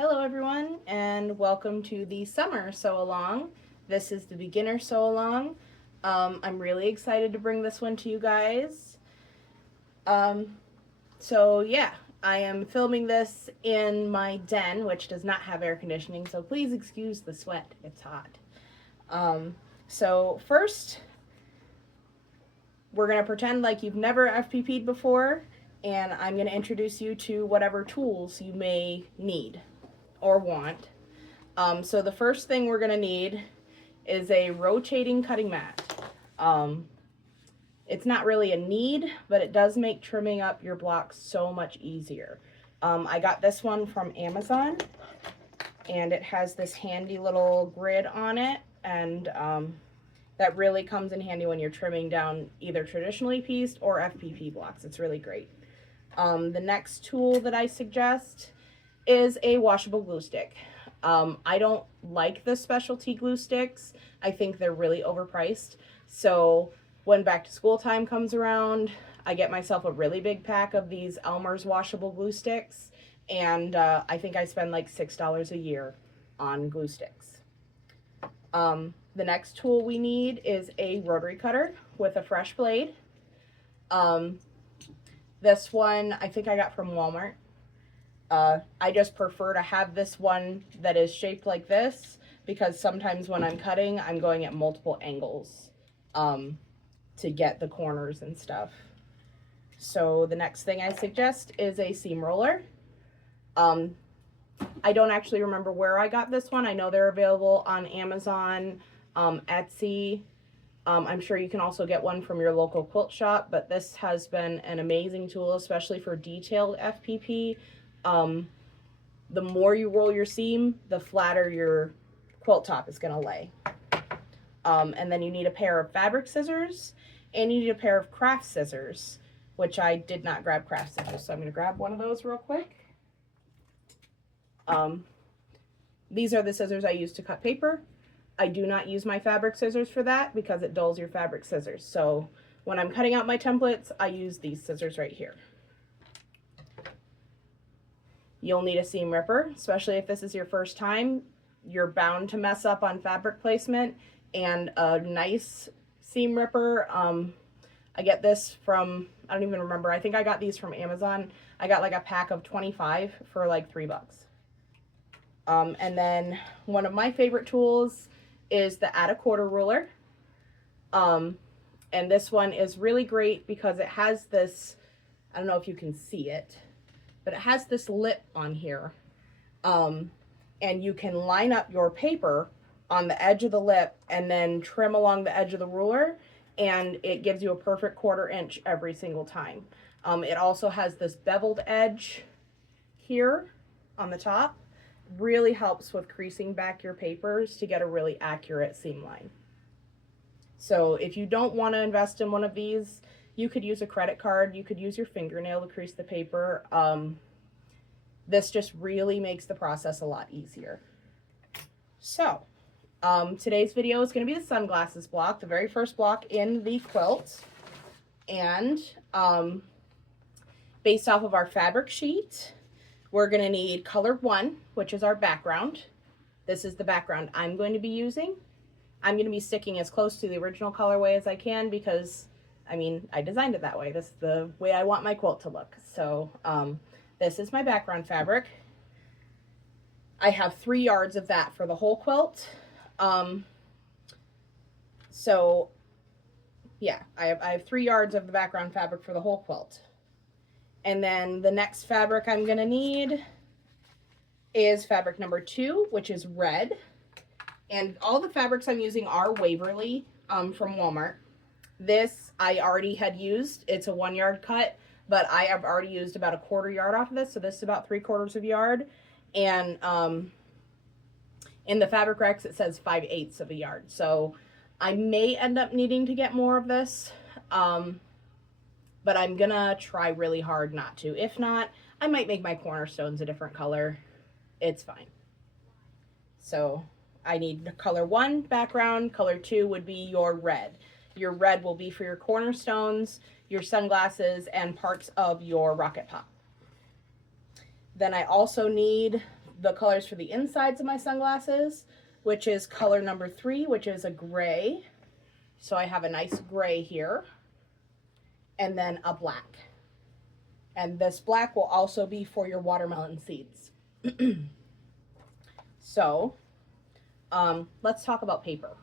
Hello everyone and welcome to the summer sew along. This is the beginner sew along. I'm really excited to bring this one to you guys. Um, so yeah, I am filming this in my den, which does not have air conditioning, so please excuse the sweat, it's hot. So first, we're going to pretend like you've never FPP'd before, and I'm going to introduce you to whatever tools you may need or want. So the first thing we're going to need is a rotating cutting mat. It's not really a need, but it does make trimming up your blocks so much easier. I got this one from Amazon, and it has this handy little grid on it, and that really comes in handy when you're trimming down either traditionally pieced or FPP blocks. It's really great. The next tool that I suggest is a washable glue stick. I don't like the specialty glue sticks. I think they're really overpriced. So when back to school time comes around, I get myself a really big pack of these Elmer's washable glue sticks, and I think I spend like $6 a year on glue sticks. The next tool we need is a rotary cutter with a fresh blade. This one I think I got from Walmart. I just prefer to have this one that is shaped like this because sometimes when I'm cutting, I'm going at multiple angles to get the corners and stuff. So the next thing I suggest is a seam roller. I don't actually remember where I got this one. I know they're available on Amazon, Etsy. I'm sure you can also get one from your local quilt shop, but this has been an amazing tool, especially for detailed FPP. The more you roll your seam, the flatter your quilt top is going to lay. And then you need a pair of fabric scissors, and you need a pair of craft scissors, which I did not grab craft scissors, so I'm going to grab one of those real quick. These are the scissors I use to cut paper. I do not use my fabric scissors for that because it dulls your fabric scissors. So when I'm cutting out my templates, I use these scissors right here. You'll need a seam ripper, especially if this is your first time. You're bound to mess up on fabric placement, and a nice seam ripper. I get this from, I don't even remember, I think I got these from Amazon. I got like a pack of 25 for like $3. And then one of my favorite tools is the add a quarter ruler. And this one is really great because it has this, I don't know if you can see it, but it has this lip on here. And you can line up your paper on the edge of the lip and then trim along the edge of the ruler, and it gives you a perfect 1/4 inch every single time. It also has this beveled edge here on the top. Really helps with creasing back your papers to get a really accurate seam line. So if you don't want to invest in one of these, you could use a credit card, you could use your fingernail to crease the paper. This just really makes the process a lot easier. So today's video is going to be the sunglasses block, the very first block in the quilt. And based off of our fabric sheet, we're going to need color 1, which is our background. This is the background I'm going to be using. I'm going to be sticking as close to the original colorway as I can because, I mean, I designed it that way. This is the way I want my quilt to look. So this is my background fabric. I have 3 yards of that for the whole quilt. So yeah, I have 3 yards of the background fabric for the whole quilt. And then the next fabric I'm going to need is fabric number 2, which is red. And all the fabrics I'm using are Waverly from Walmart. This I already had used. It's a 1 yard cut, but I have already used about a 1/4 yard off of this. So this is about 3/4 of a yard. And in the fabric recs, it says 5/8 of a yard. So I may end up needing to get more of this. But I'm gonna try really hard not to. If not, I might make my cornerstones a different color. It's fine. So I need color 1 background, color 2 would be your red. Your red will be for your cornerstones, your sunglasses, and parts of your rocket pop. Then I also need the colors for the insides of my sunglasses, which is color number 3, which is a gray. So I have a nice gray here, and then a black. And this black will also be for your watermelon seeds. So let's talk about paper.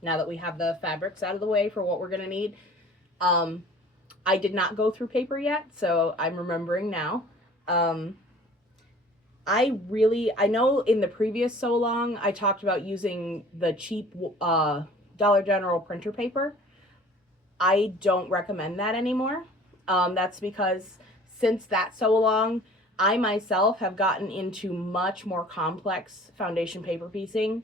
Now that we have the fabrics out of the way for what we're going to need. I did not go through paper yet, so I'm remembering now. I know in the previous So Long, I talked about using the cheap Dollar General printer paper. I don't recommend that anymore. That's because since that So Long, I myself have gotten into much more complex foundation paper piecing.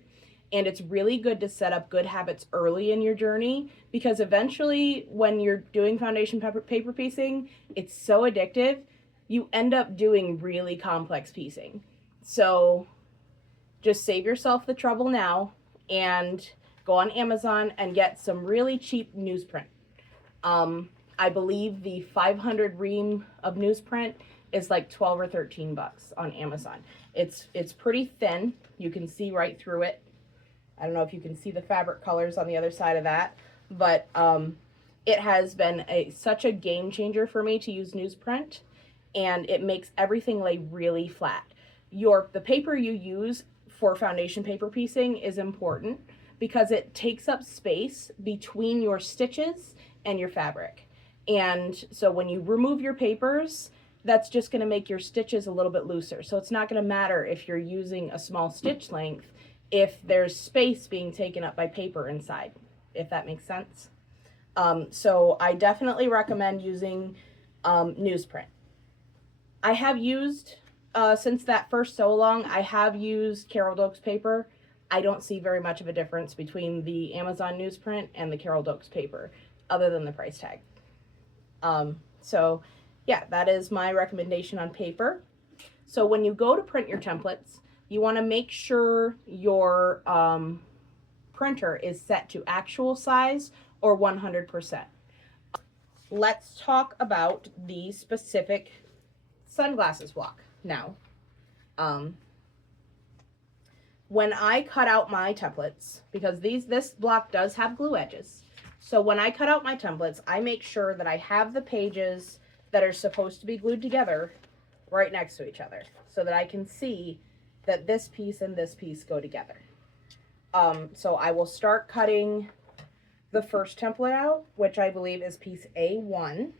And it's really good to set up good habits early in your journey, because eventually when you're doing foundation paper piecing, it's so addictive, you end up doing really complex piecing. So just save yourself the trouble now and go on Amazon and get some really cheap newsprint. I believe the 500 ream of newsprint is like 12 or 13 bucks on Amazon. It's pretty thin. You can see right through it. I don't know if you can see the fabric colors on the other side of that, but it has been such a game changer for me to use newsprint, and it makes everything lay really flat. The paper you use for foundation paper piecing is important because it takes up space between your stitches and your fabric. And so when you remove your papers, that's just going to make your stitches a little bit looser. So it's not going to matter if you're using a small stitch length if there's space being taken up by paper inside, if that makes sense. So I definitely recommend using newsprint. I have used, since that first So Long, I have used Carol Doakes paper. I don't see very much of a difference between the Amazon newsprint and the Carol Doakes paper, other than the price tag. So yeah, that is my recommendation on paper. So when you go to print your templates, you want to make sure your printer is set to actual size or 100%. Let's talk about the specific sunglasses block now. When I cut out my templates, because this block does have glue edges, so when I cut out my templates, I make sure that I have the pages that are supposed to be glued together right next to each other so that I can see that this piece and this piece go together. So I will start cutting the first template out, which I believe is piece A1.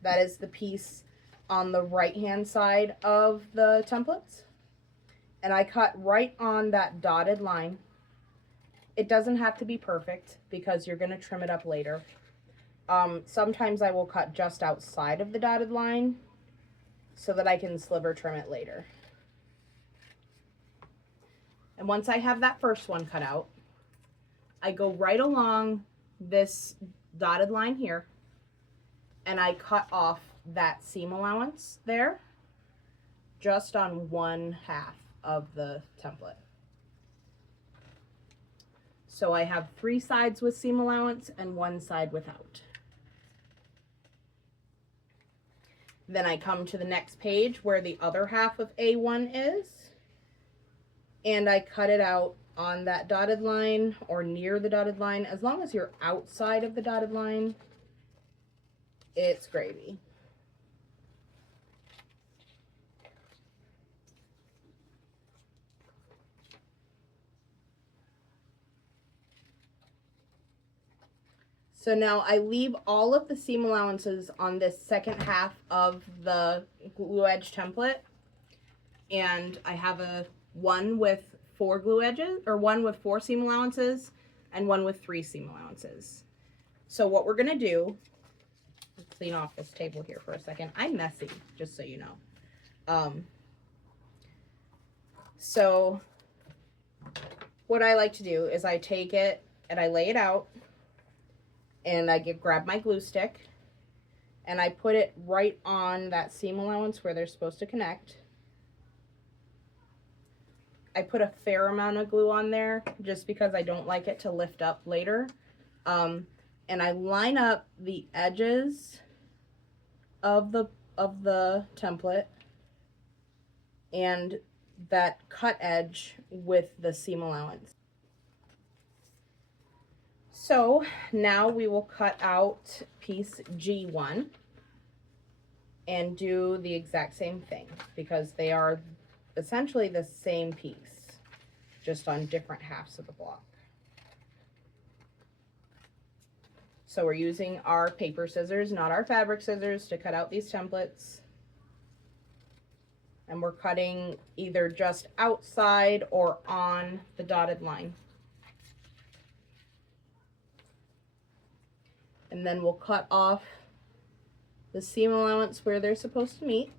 That is the piece on the right-hand side of the templates. And I cut right on that dotted line. It doesn't have to be perfect because you're going to trim it up later. Sometimes I will cut just outside of the dotted line so that I can sliver trim it later. And once I have that first one cut out, I go right along this dotted line here and I cut off that seam allowance there just on 1/2 of the template. So I have 3 sides with seam allowance and 1 side without. Then I come to the next page where the other half of A1 is, and I cut it out on that dotted line or near the dotted line. As long as you're outside of the dotted line, it's gravy. So now I leave all of the seam allowances on this second half of the glue edge template. And I have one with 4 glue edges, or one with 4 seam allowances, and one with 3 seam allowances. So what we're gonna do, let's clean off this table here for a second. I'm messy, just so you know. So what I like to do is I take it and I lay it out, and I grab my glue stick and I put it right on that seam allowance where they're supposed to connect. I put a fair amount of glue on there just because I don't like it to lift up later. And I line up the edges of the template and that cut edge with the seam allowance. So now we will cut out piece G1 and do the exact same thing because they are essentially the same piece, just on different halves of the block. So we're using our paper scissors, not our fabric scissors, to cut out these templates. And we're cutting either just outside or on the dotted line. And then we'll cut off the seam allowance where they're supposed to meet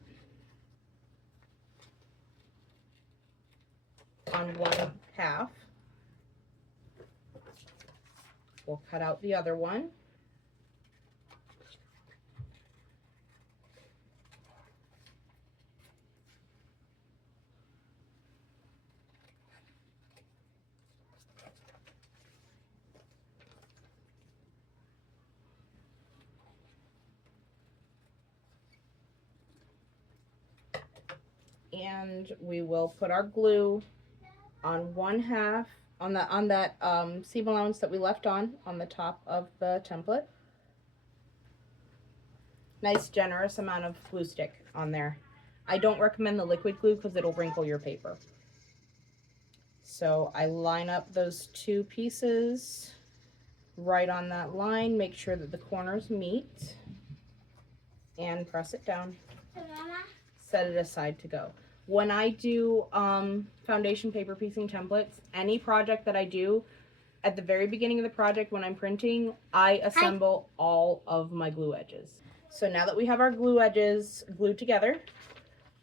on one half. We'll cut out the other one. And we will put our glue on one half, on that seam allowance that we left on the top of the template. Nice generous amount of glue stick on there. I don't recommend the liquid glue because it'll wrinkle your paper. So I line up those two pieces right on that line, make sure that the corners meet, and press it down. Set it aside to go. When I do foundation paper piecing templates, any project that I do, at the very beginning of the project when I'm printing, I assemble all of my glue edges. So now that we have our glue edges glued together,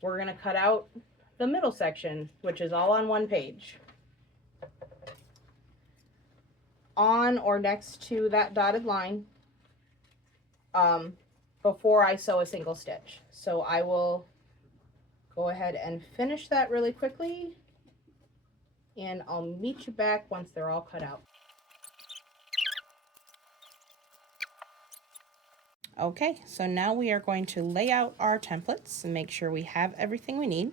we're going to cut out the middle section, which is all on one page. On or next to that dotted line, before I sew a single stitch. So I will go ahead and finish that really quickly, and I'll meet you back once they're all cut out. Okay, so now we are going to lay out our templates and make sure we have everything we need.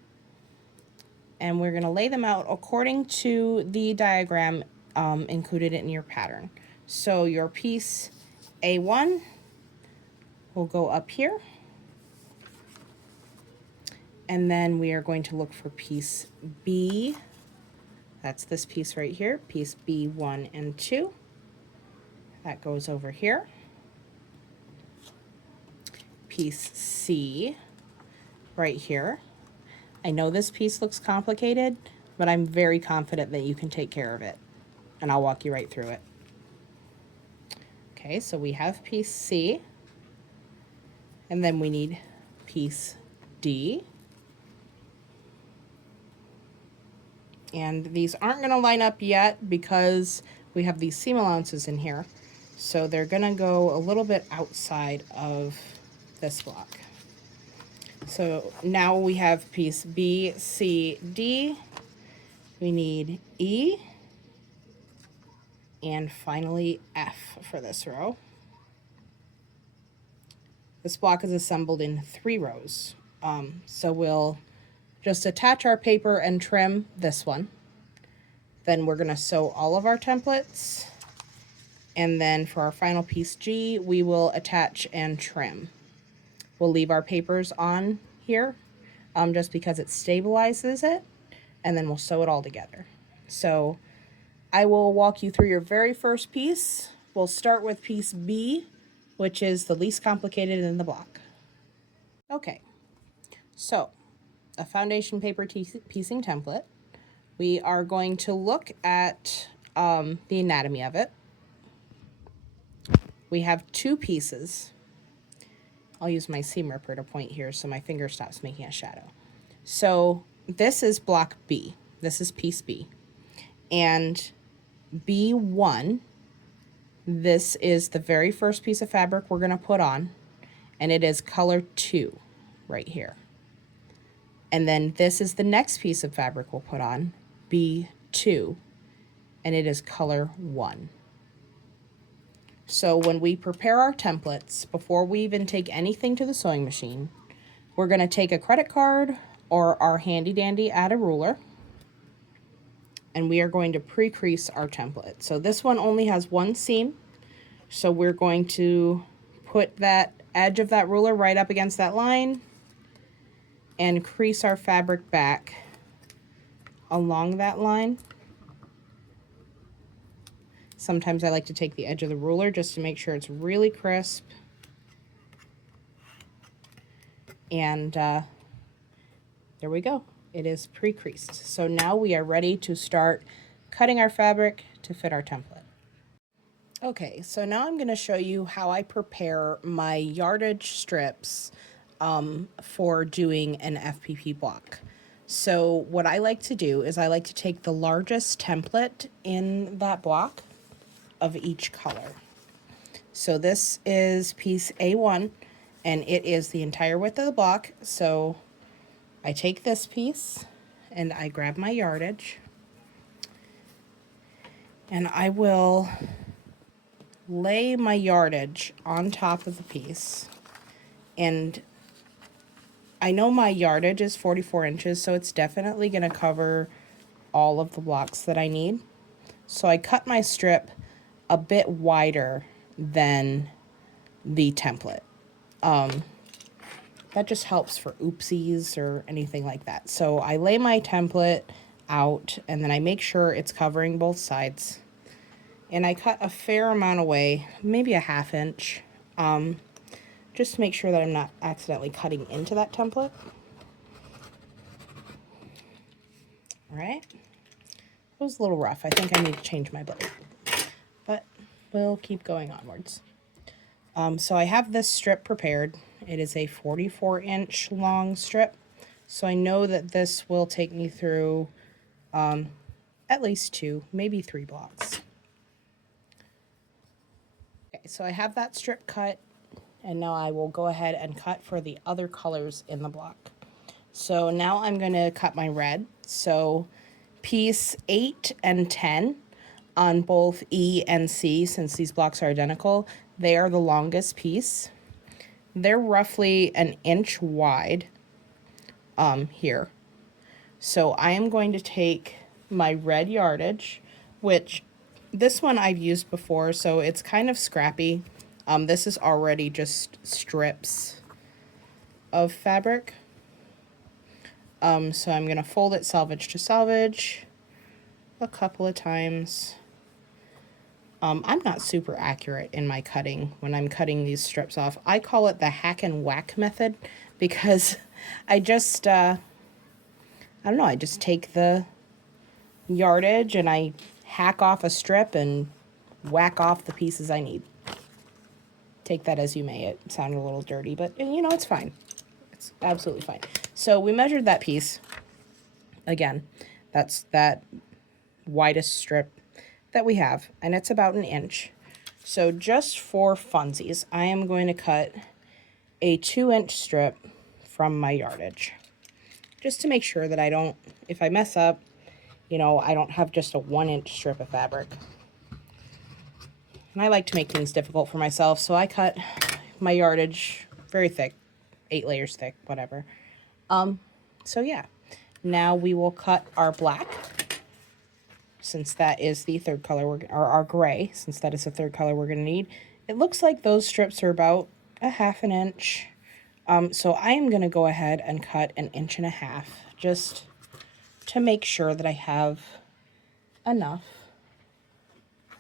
And we're going to lay them out according to the diagram included in your pattern. So your piece A1 will go up here. And then we are going to look for piece B. That's this piece right here, piece B1 and 2. That goes over here. Piece C right here. I know this piece looks complicated, but I'm very confident that you can take care of it. And I'll walk you right through it. Okay, so we have piece C. And then we need piece D. And these aren't going to line up yet because we have these seam allowances in here. So they're going to go a little bit outside of this block. So now we have piece B, C, D. We need E. And finally F for this row. This block is assembled in 3 rows. So we'll just attach our paper and trim this one. Then we're going to sew all of our templates. And then for our final piece G, we will attach and trim. We'll leave our papers on here just because it stabilizes it. And then we'll sew it all together. So I will walk you through your very first piece. We'll start with piece B, which is the least complicated in the block. Okay, so a foundation paper piecing template. We are going to look at the anatomy of it. We have 2 pieces. I'll use my seam ripper to point here so my finger stops making a shadow. So this is block B. This is piece B. And B1, this is the very first piece of fabric we're going to put on, and it is color 2 right here. And then this is the next piece of fabric we'll put on, B2, and it is color 1. So when we prepare our templates, before we even take anything to the sewing machine, we're going to take a credit card or our handy dandy add a ruler, and we are going to pre-crease our template. So this one only has one seam, so we're going to put that edge of that ruler right up against that line and crease our fabric back along that line. Sometimes I like to take the edge of the ruler just to make sure it's really crisp. And there we go. It is pre-creased. So now we are ready to start cutting our fabric to fit our template. Okay, so now I'm going to show you how I prepare my yardage strips for doing an FPP block. So what I like to do is I like to take the largest template in that block of each color. So this is piece A1, and it is the entire width of the block. So I take this piece and I grab my yardage, and I will lay my yardage on top of the piece. And I know my yardage is 44 inches, so it's definitely going to cover all of the blocks that I need. So I cut my strip a bit wider than the template. That just helps for oopsies or anything like that. So I lay my template out, and then I make sure it's covering both sides. And I cut a fair amount away, maybe a 1/2 inch, just to make sure that I'm not accidentally cutting into that template. All right. It was a little rough. I think I need to change my blade, but we'll keep going onwards. So I have this strip prepared. It is a 44-inch long strip. So I know that this will take me through at least 2, maybe 3 blocks. Okay, so I have that strip cut, and now I will go ahead and cut for the other colors in the block. So now I'm going to cut my red. So piece 8 and 10 on both E and C, since these blocks are identical, they are the longest piece. They're roughly 1 inch wide here. So I am going to take my red yardage, which this one I've used before, so it's kind of scrappy. This is already just strips of fabric. So I'm going to fold it selvage to selvage a couple of times. I'm not super accurate in my cutting when I'm cutting these strips off. I call it the hack and whack method because I just, I don't know, I just take the yardage and I hack off a strip and whack off the pieces I need. Take that as you may. It sounded a little dirty, but you know, it's fine. It's absolutely fine. So we measured that piece. Again, that's that widest strip that we have, and it's about 1 inch. So just for funsies, I am going to cut a 2-inch strip from my yardage, just to make sure that I don't, if I mess up, you know, I don't have just a 1-inch strip of fabric. And I like to make things difficult for myself, so I cut my yardage very thick, 8 layers thick, whatever. So yeah, now we will cut our black, since that is the third color, or our gray, since that is the third color we're going to need. It looks like those strips are about a 1/2 inch. So I am going to go ahead and cut 1.5 inches, just to make sure that I have enough.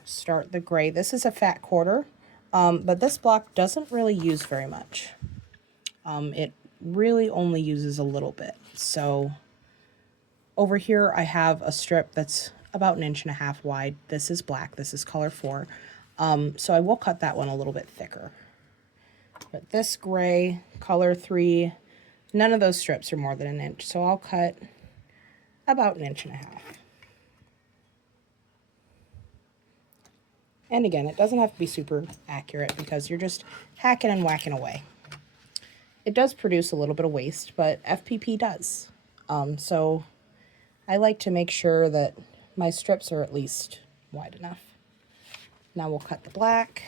Start the gray. This is a fat quarter, but this block doesn't really use very much. It really only uses a little bit. So over here I have a strip that's about 1.5 inches wide. This is black. This is color 4. So I will cut that one a little bit thicker. But this gray, color 3, none of those strips are more than 1 inch. So I'll cut about 1.5 inches. And again, it doesn't have to be super accurate because you're just hacking and whacking away. It does produce a little bit of waste, but FPP does. So I like to make sure that my strips are at least wide enough. Now we'll cut the black,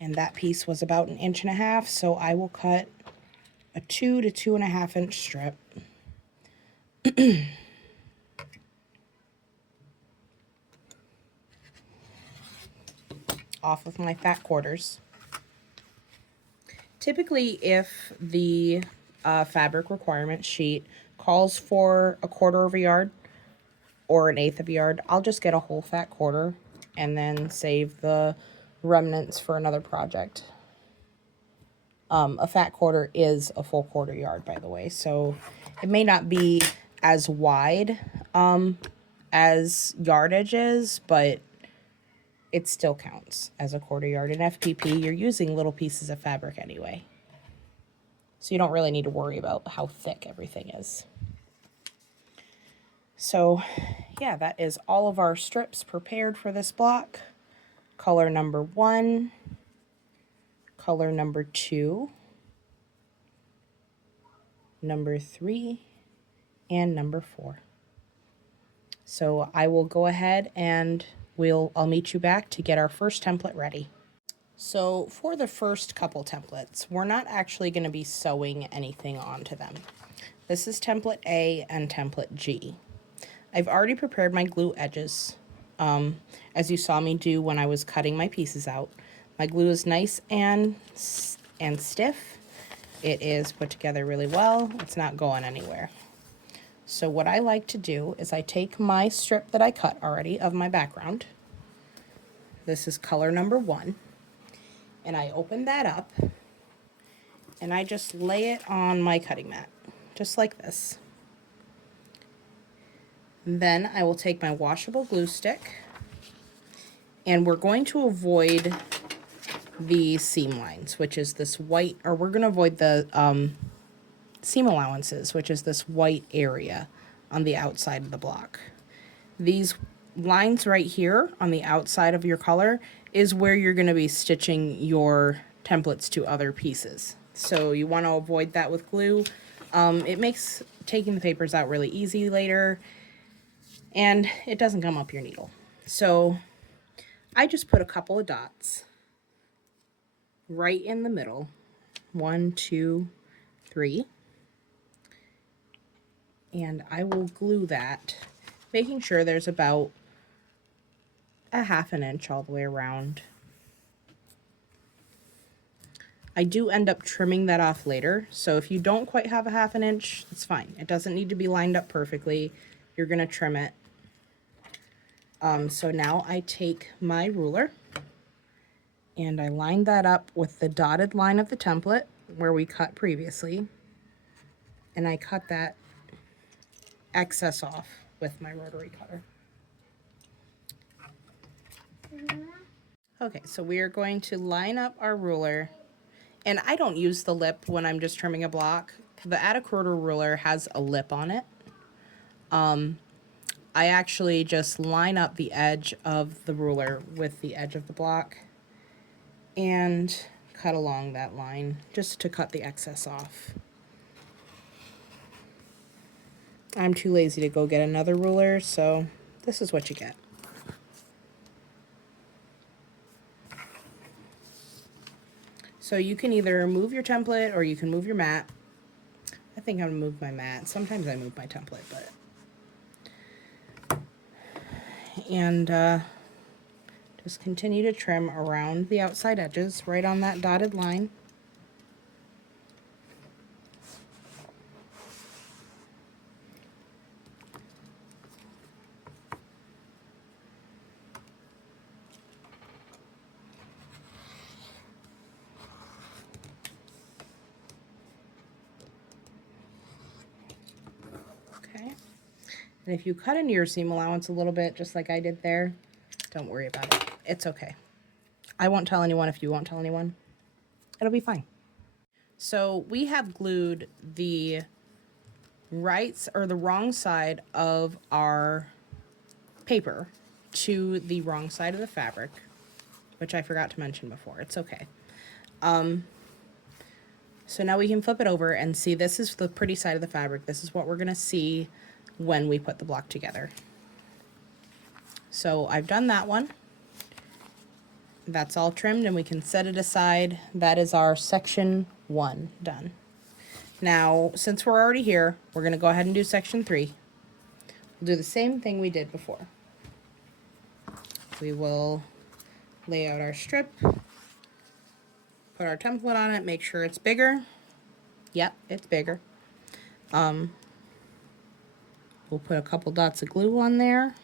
and that piece was about 1.5 inches, so I will cut a 2 to 2.5 inch strip. off of my fat quarters. Typically, if the fabric requirement sheet calls for 1/4 of a yard or 1/8 of a yard, I'll just get a whole fat quarter and then save the remnants for another project. A fat quarter is a full 1/4 yard, by the way, so it may not be as wide as yardage is, but it still counts as a 1/4 yard. In FPP, you're using little pieces of fabric anyway, so you don't really need to worry about how thick everything is. So yeah, that is all of our strips prepared for this block. Color number 1, color number 2, number 3, and number 4. So I will go ahead and I'll meet you back to get our first template ready. So for the first couple templates, we're not actually going to be sewing anything onto them. This is template A and template G. I've already prepared my glue edges, as you saw me do when I was cutting my pieces out. My glue is nice and stiff. It is put together really well. It's not going anywhere. So what I like to do is I take my strip that I cut already of my background. This is color number 1. And I open that up and I just lay it on my cutting mat, just like this. Then I will take my washable glue stick, and we're going to avoid the seam lines, which is this white, or we're going to avoid the seam allowances, which is this white area on the outside of the block. These lines right here on the outside of your color is where you're going to be stitching your templates to other pieces. So you want to avoid that with glue. It makes taking the papers out really easy later, and it doesn't gum up your needle. So I just put a couple of dots right in the middle. 1, 2, 3. And I will glue that, making sure there's about a 1/2 inch all the way around. I do end up trimming that off later, so if you don't quite have a 1/2 inch, it's fine. It doesn't need to be lined up perfectly. You're going to trim it. So now I take my ruler and I line that up with the dotted line of the template where we cut previously, and I cut that excess off with my rotary cutter. Okay, so we are going to line up our ruler, and I don't use the lip when I'm just trimming a block. The Ataquerta ruler has a lip on it. I actually just line up the edge of the ruler with the edge of the block and cut along that line just to cut the excess off. I'm too lazy to go get another ruler, so this is what you get. So you can either move your template or you can move your mat. I think I'm gonna move my mat. Sometimes I move my template, but... And just continue to trim around the outside edges right on that dotted line. And if you cut into your seam allowance a little bit, just like I did there, don't worry about it. It's okay. I won't tell anyone if you won't tell anyone. It'll be fine. So we have glued the the wrong side of our paper to the wrong side of the fabric, which I forgot to mention before. It's okay. So now we can flip it over and see this is the pretty side of the fabric. This is what we're gonna see when we put the block together. So I've done that one. That's all trimmed and we can set it aside. That is our section 1 done. Now, since we're already here, we're going to go ahead and do section 3. We'll do the same thing we did before. We will lay out our strip, put our template on it, make sure it's bigger. Yep, it's bigger. We'll put a couple dots of glue on there.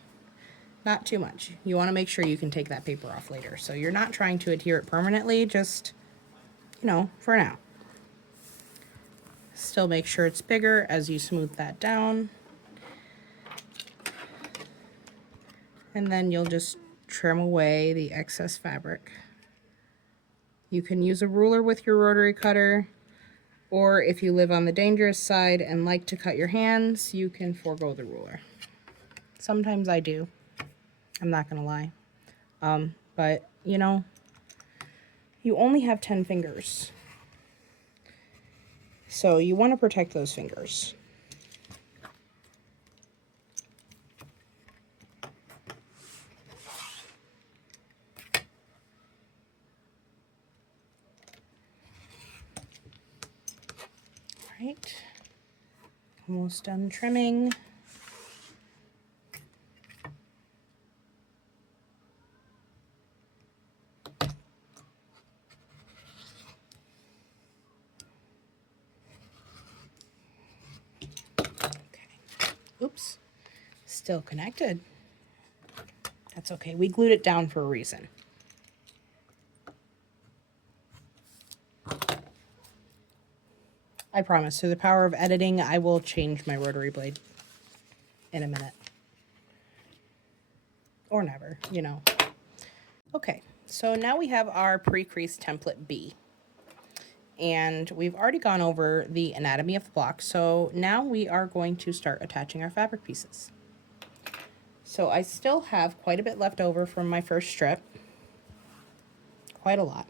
Not too much. You want to make sure you can take that paper off later. So you're not trying to adhere it permanently, just, you know, for now. Still make sure it's bigger as you smooth that down. And then you'll just trim away the excess fabric. You can use a ruler with your rotary cutter, or if you live on the dangerous side and like to cut your hands, you can forego the ruler. Sometimes I do. I'm not gonna lie. But, you know, you only have 10 fingers. So you want to protect those fingers. All right. Almost done trimming. Oops, still connected. That's okay. We glued it down for a reason. I promise, through the power of editing, I will change my rotary blade in a minute. Or never, you know. Okay, so now we have our pre-creased template B. And we've already gone over the anatomy of the block, so now we are going to start attaching our fabric pieces. So I still have quite a bit left over from my first strip, quite a lot.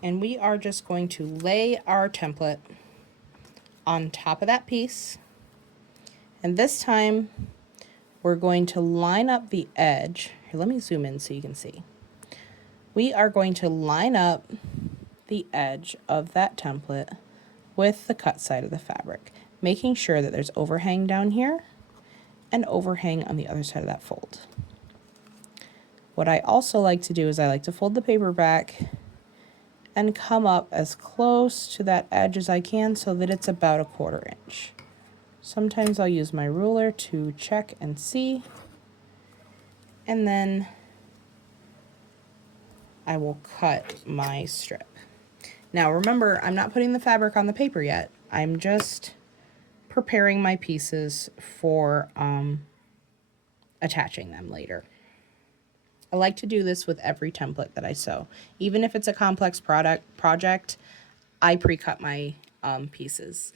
And we are just going to lay our template on top of that piece. And this time we're going to line up the edge. Here, let me zoom in so you can see. We are going to line up the edge of that template with the cut side of the fabric, making sure that there's overhang down here and overhang on the other side of that fold. What I also like to do is I like to fold the paper back and come up as close to that edge as I can so that it's about 1/4 inch. Sometimes I'll use my ruler to check and see, and then I will cut my strip. Now remember, I'm not putting the fabric on the paper yet. I'm just preparing my pieces for attaching them later. I like to do this with every template that I sew. Even if it's a complex project, I pre-cut my pieces.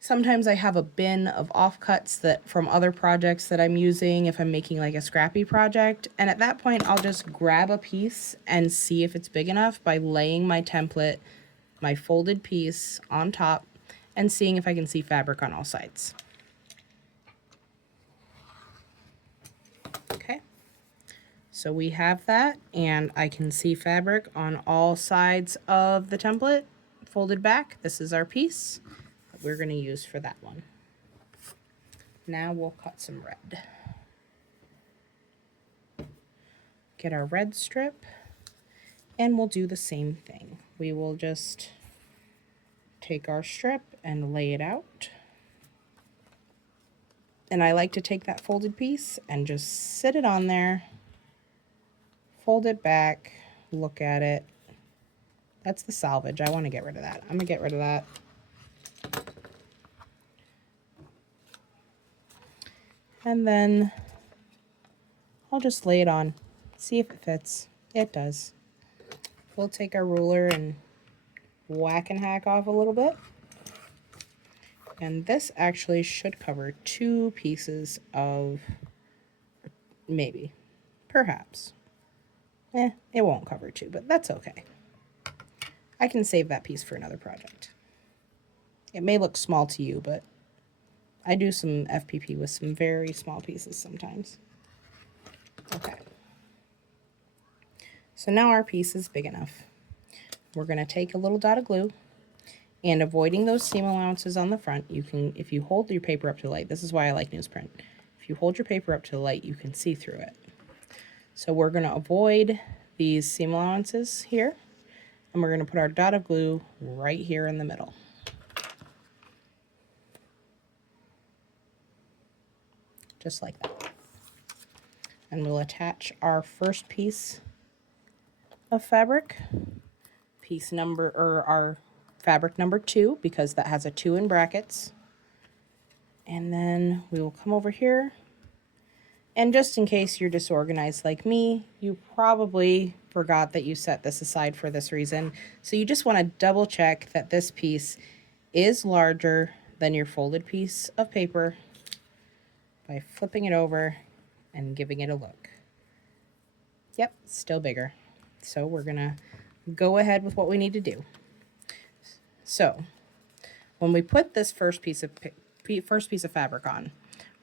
Sometimes I have a bin of offcuts that from other projects that I'm using if I'm making like a scrappy project, and at that point I'll just grab a piece and see if it's big enough by laying my template, my folded piece on top, and seeing if I can see fabric on all sides. Okay, so we have that, and I can see fabric on all sides of the template folded back. This is our piece that we're going to use for that one. Now we'll cut some red. Get our red strip, and we'll do the same thing. We will just take our strip and lay it out. And I like to take that folded piece and just sit it on there, fold it back, look at it. That's the salvage. I want to get rid of that. I'm going to get rid of that. And then I'll just lay it on, see if it fits. It does. We'll take our ruler and whack and hack off a little bit. And this actually should cover 2 pieces of, maybe, perhaps. It won't cover 2, but that's okay. I can save that piece for another project. It may look small to you, but I do some FPP with some very small pieces sometimes. Okay. So now our piece is big enough. We're going to take a little dot of glue, and avoiding those seam allowances on the front. You can, if you hold your paper up to the light, this is why I like newsprint. If you hold your paper up to the light, you can see through it. So we're going to avoid these seam allowances here, and we're going to put our dot of glue right here in the middle. Just like that. And we'll attach our first piece of fabric, our fabric number 2, because that has a 2 in brackets. And then we will come over here, and just in case you're disorganized like me, you probably forgot that you set this aside for this reason. So you just want to double check that this piece is larger than your folded piece of paper by flipping it over and giving it a look. Yep, still bigger. So we're gonna go ahead with what we need to do. So when we put this first piece of fabric on,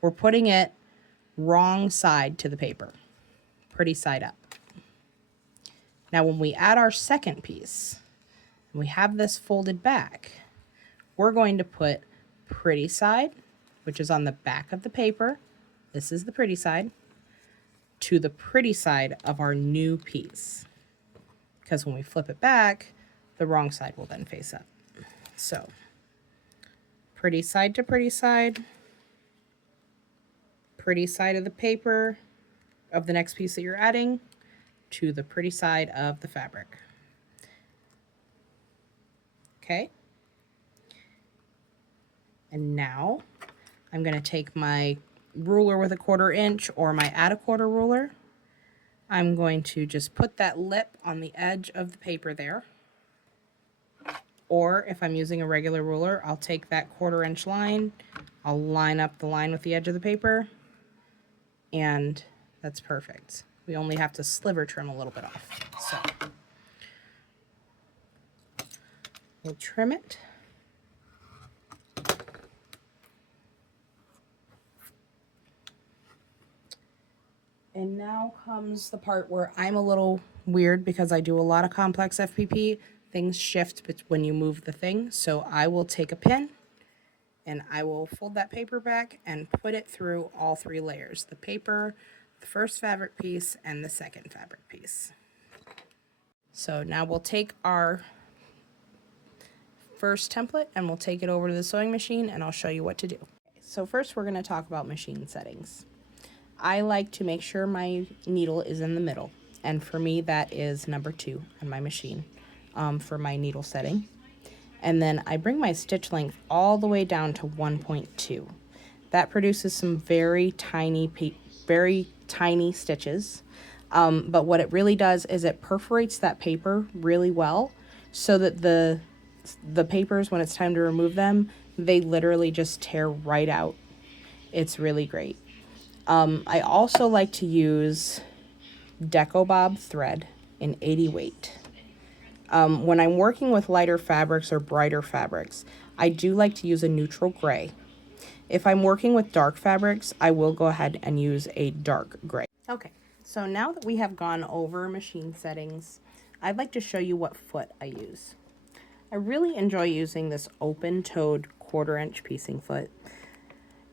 we're putting it wrong side to the paper, pretty side up. Now when we add our second piece, and we have this folded back, we're going to put pretty side, which is on the back of the paper. This is the pretty side, to the pretty side of our new piece. Because when we flip it back, the wrong side will then face up. So, pretty side to pretty side of the paper of the next piece that you're adding, to the pretty side of the fabric. Okay? And now I'm going to take my ruler with a 1/4 inch or my add a 1/4 ruler. I'm going to just put that lip on the edge of the paper there. Or if I'm using a regular ruler, I'll take that 1/4 inch line, I'll line up the line with the edge of the paper, and that's perfect. We only have to sliver trim a little bit off. So we'll trim it. And now comes the part where I'm a little weird because I do a lot of complex FPP. Things shift when you move the thing. So I will take a pin and I will fold that paper back and put it through all 3 layers. The paper, the first fabric piece, and the second fabric piece. So now we'll take our first template and we'll take it over to the sewing machine and I'll show you what to do. So first we're going to talk about machine settings. I like to make sure my needle is in the middle, and for me that is number 2 on my machine for my needle setting. And then I bring my stitch length all the way down to 1.2. That produces some very tiny stitches, but what it really does is it perforates that paper really well, so that the papers, when it's time to remove them, they literally just tear right out. It's really great. I also like to use Deco-Bob thread in 80 weight. When I'm working with lighter fabrics or brighter fabrics, I do like to use a neutral gray. If I'm working with dark fabrics, I will go ahead and use a dark gray. Okay, so now that we have gone over machine settings, I'd like to show you what foot I use. I really enjoy using this open-toed 1/4 inch piecing foot,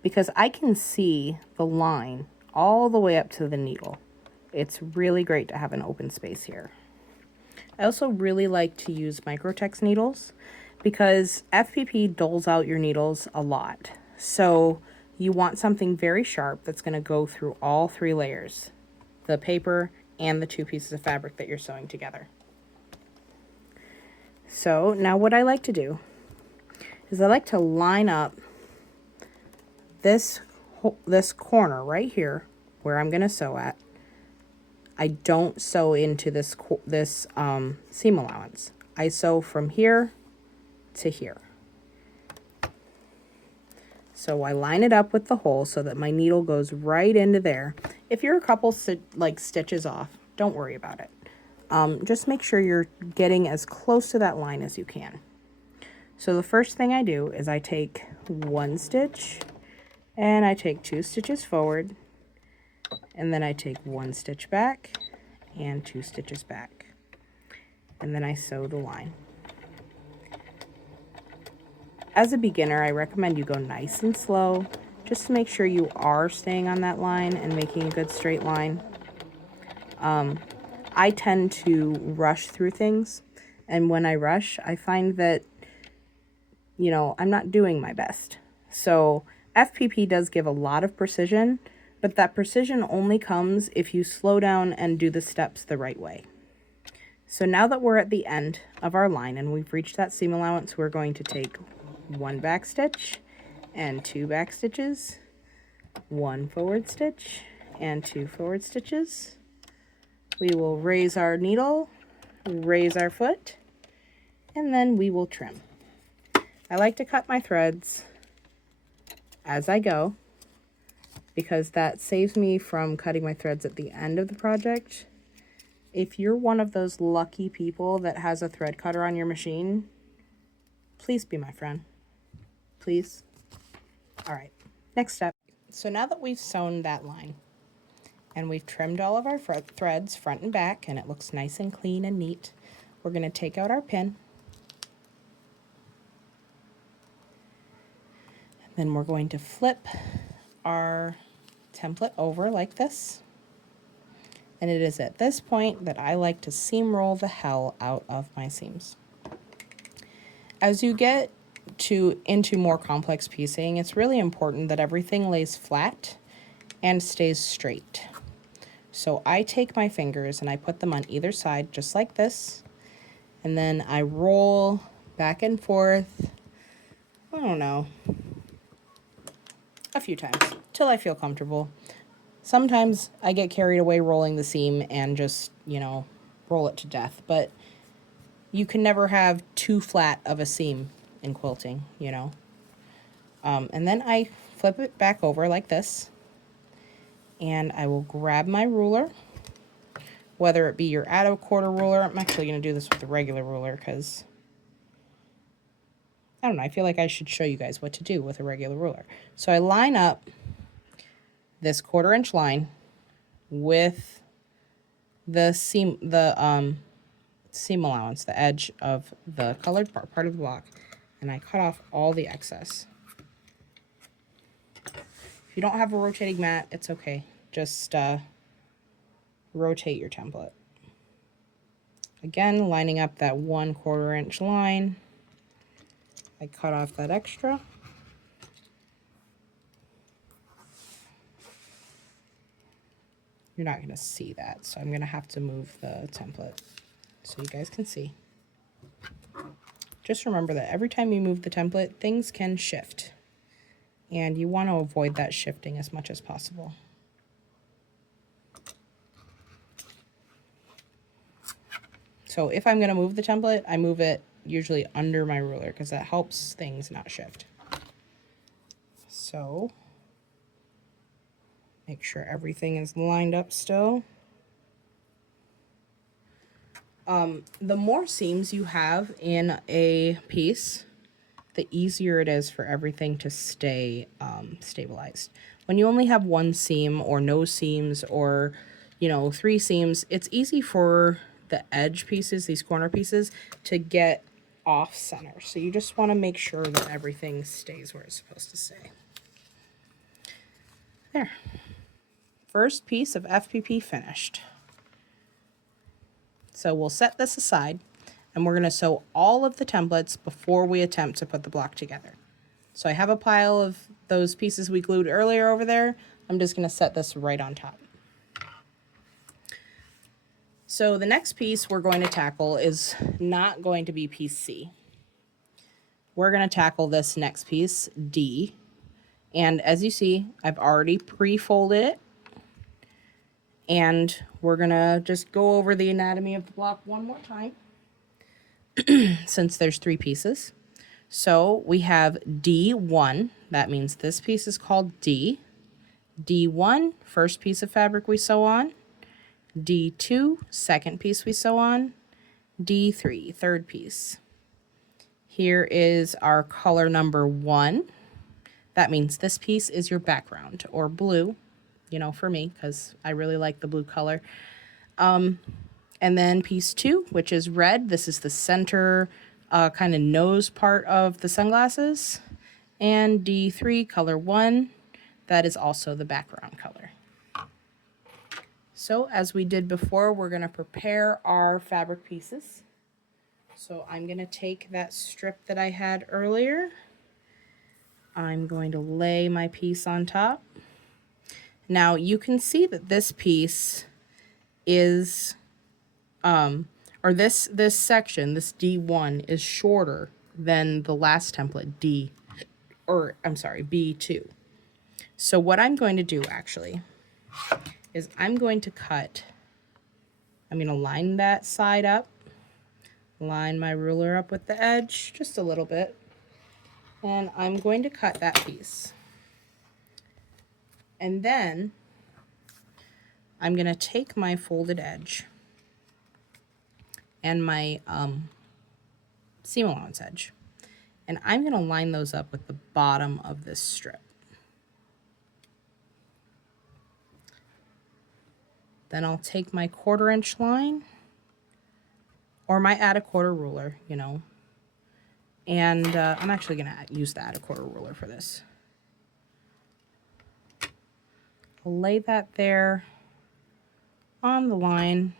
because I can see the line all the way up to the needle. It's really great to have an open space here. I also really like to use Microtex needles because FPP dulls out your needles a lot. So you want something very sharp that's going to go through all 3 layers, the paper and the 2 pieces of fabric that you're sewing together. So now what I like to do is I like to line up this corner right here where I'm going to sew at. I don't sew into this seam allowance. I sew from here to here. So I line it up with the hole so that my needle goes right into there. If you're a couple stitches off, don't worry about it. Just make sure you're getting as close to that line as you can. So the first thing I do is I take 1 stitch, and I take 2 stitches forward, and then I take 1 stitch back and 2 stitches back, and then I sew the line. As a beginner, I recommend you go nice and slow, just to make sure you are staying on that line and making a good straight line. I tend to rush through things, and when I rush, I find that, you know, I'm not doing my best. So FPP does give a lot of precision, but that precision only comes if you slow down and do the steps the right way. So now that we're at the end of our line and we've reached that seam allowance, we're going to take 1 back stitch and 2 back stitches, 1 forward stitch and 2 forward stitches. We will raise our needle, raise our foot, and then we will trim. I like to cut my threads as I go because that saves me from cutting my threads at the end of the project. If you're one of those lucky people that has a thread cutter on your machine, please be my friend. Please. All right, next step. So now that we've sewn that line and we've trimmed all of our threads front and back and it looks nice and clean and neat, we're going to take out our pin. Then we're going to flip our template over like this. And it is at this point that I like to seam roll the hell out of my seams. As you get into more complex piecing, it's really important that everything lays flat and stays straight. So I take my fingers and I put them on either side just like this, and then I roll back and forth, I don't know, a few times till I feel comfortable. Sometimes I get carried away rolling the seam and just, you know, roll it to death, but you can never have too flat of a seam in quilting, you know. And then I flip it back over like this, and I will grab my ruler, whether it be your add a quarter ruler. I'm actually going to do this with a regular ruler because, I don't know, I feel like I should show you guys what to do with a regular ruler. So I line up this 1/4 inch line with the seam allowance, the edge of the colored part of the block, and I cut off all the excess. If you don't have a rotating mat, it's okay. Just rotate your template. Again, lining up that 1/4 inch line, I cut off that extra. You're not going to see that, so I'm going to have to move the template so you guys can see. Just remember that every time you move the template, things can shift, and you want to avoid that shifting as much as possible. So if I'm going to move the template, I move it usually under my ruler because that helps things not shift. So make sure everything is lined up still. The more seams you have in a piece, the easier it is for everything to stay stabilized. When you only have 1 seam or no seams or, you know, 3 seams, it's easy for the edge pieces, these corner pieces, to get off center. So you just want to make sure that everything stays where it's supposed to stay. There. First piece of FPP finished. So we'll set this aside, and we're going to sew all of the templates before we attempt to put the block together. So I have a pile of those pieces we glued earlier over there. I'm just going to set this right on top. So the next piece we're going to tackle is not going to be piece C. We're going to tackle this next piece, D. And as you see, I've already pre-folded it. And we're going to just go over the anatomy of the block one more time since there's 3 pieces. So we have D1. That means this piece is called D. D1, first piece of fabric we sew on. D2, second piece we sew on. D3, third piece. Here is our color number 1. That means this piece is your background, or blue, you know, for me, because I really like the blue color. And then piece 2, which is red. This is the center kind of nose part of the sunglasses. And D3, color 1, that is also the background color. So as we did before, we're going to prepare our fabric pieces. So I'm going to take that strip that I had earlier. I'm going to lay my piece on top. Now you can see that this piece is, or this section, this D1 is shorter than the last template, B2. So what I'm going to do actually is I'm going to line that side up, line my ruler up with the edge just a little bit, and I'm going to cut that piece. And then I'm going to take my folded edge and my seam allowance edge, and I'm going to line those up with the bottom of this strip. Then I'll take my 1/4 inch line, or my add a quarter ruler, you know, and I'm actually going to use the add a quarter ruler for this. I'll lay that there on the line.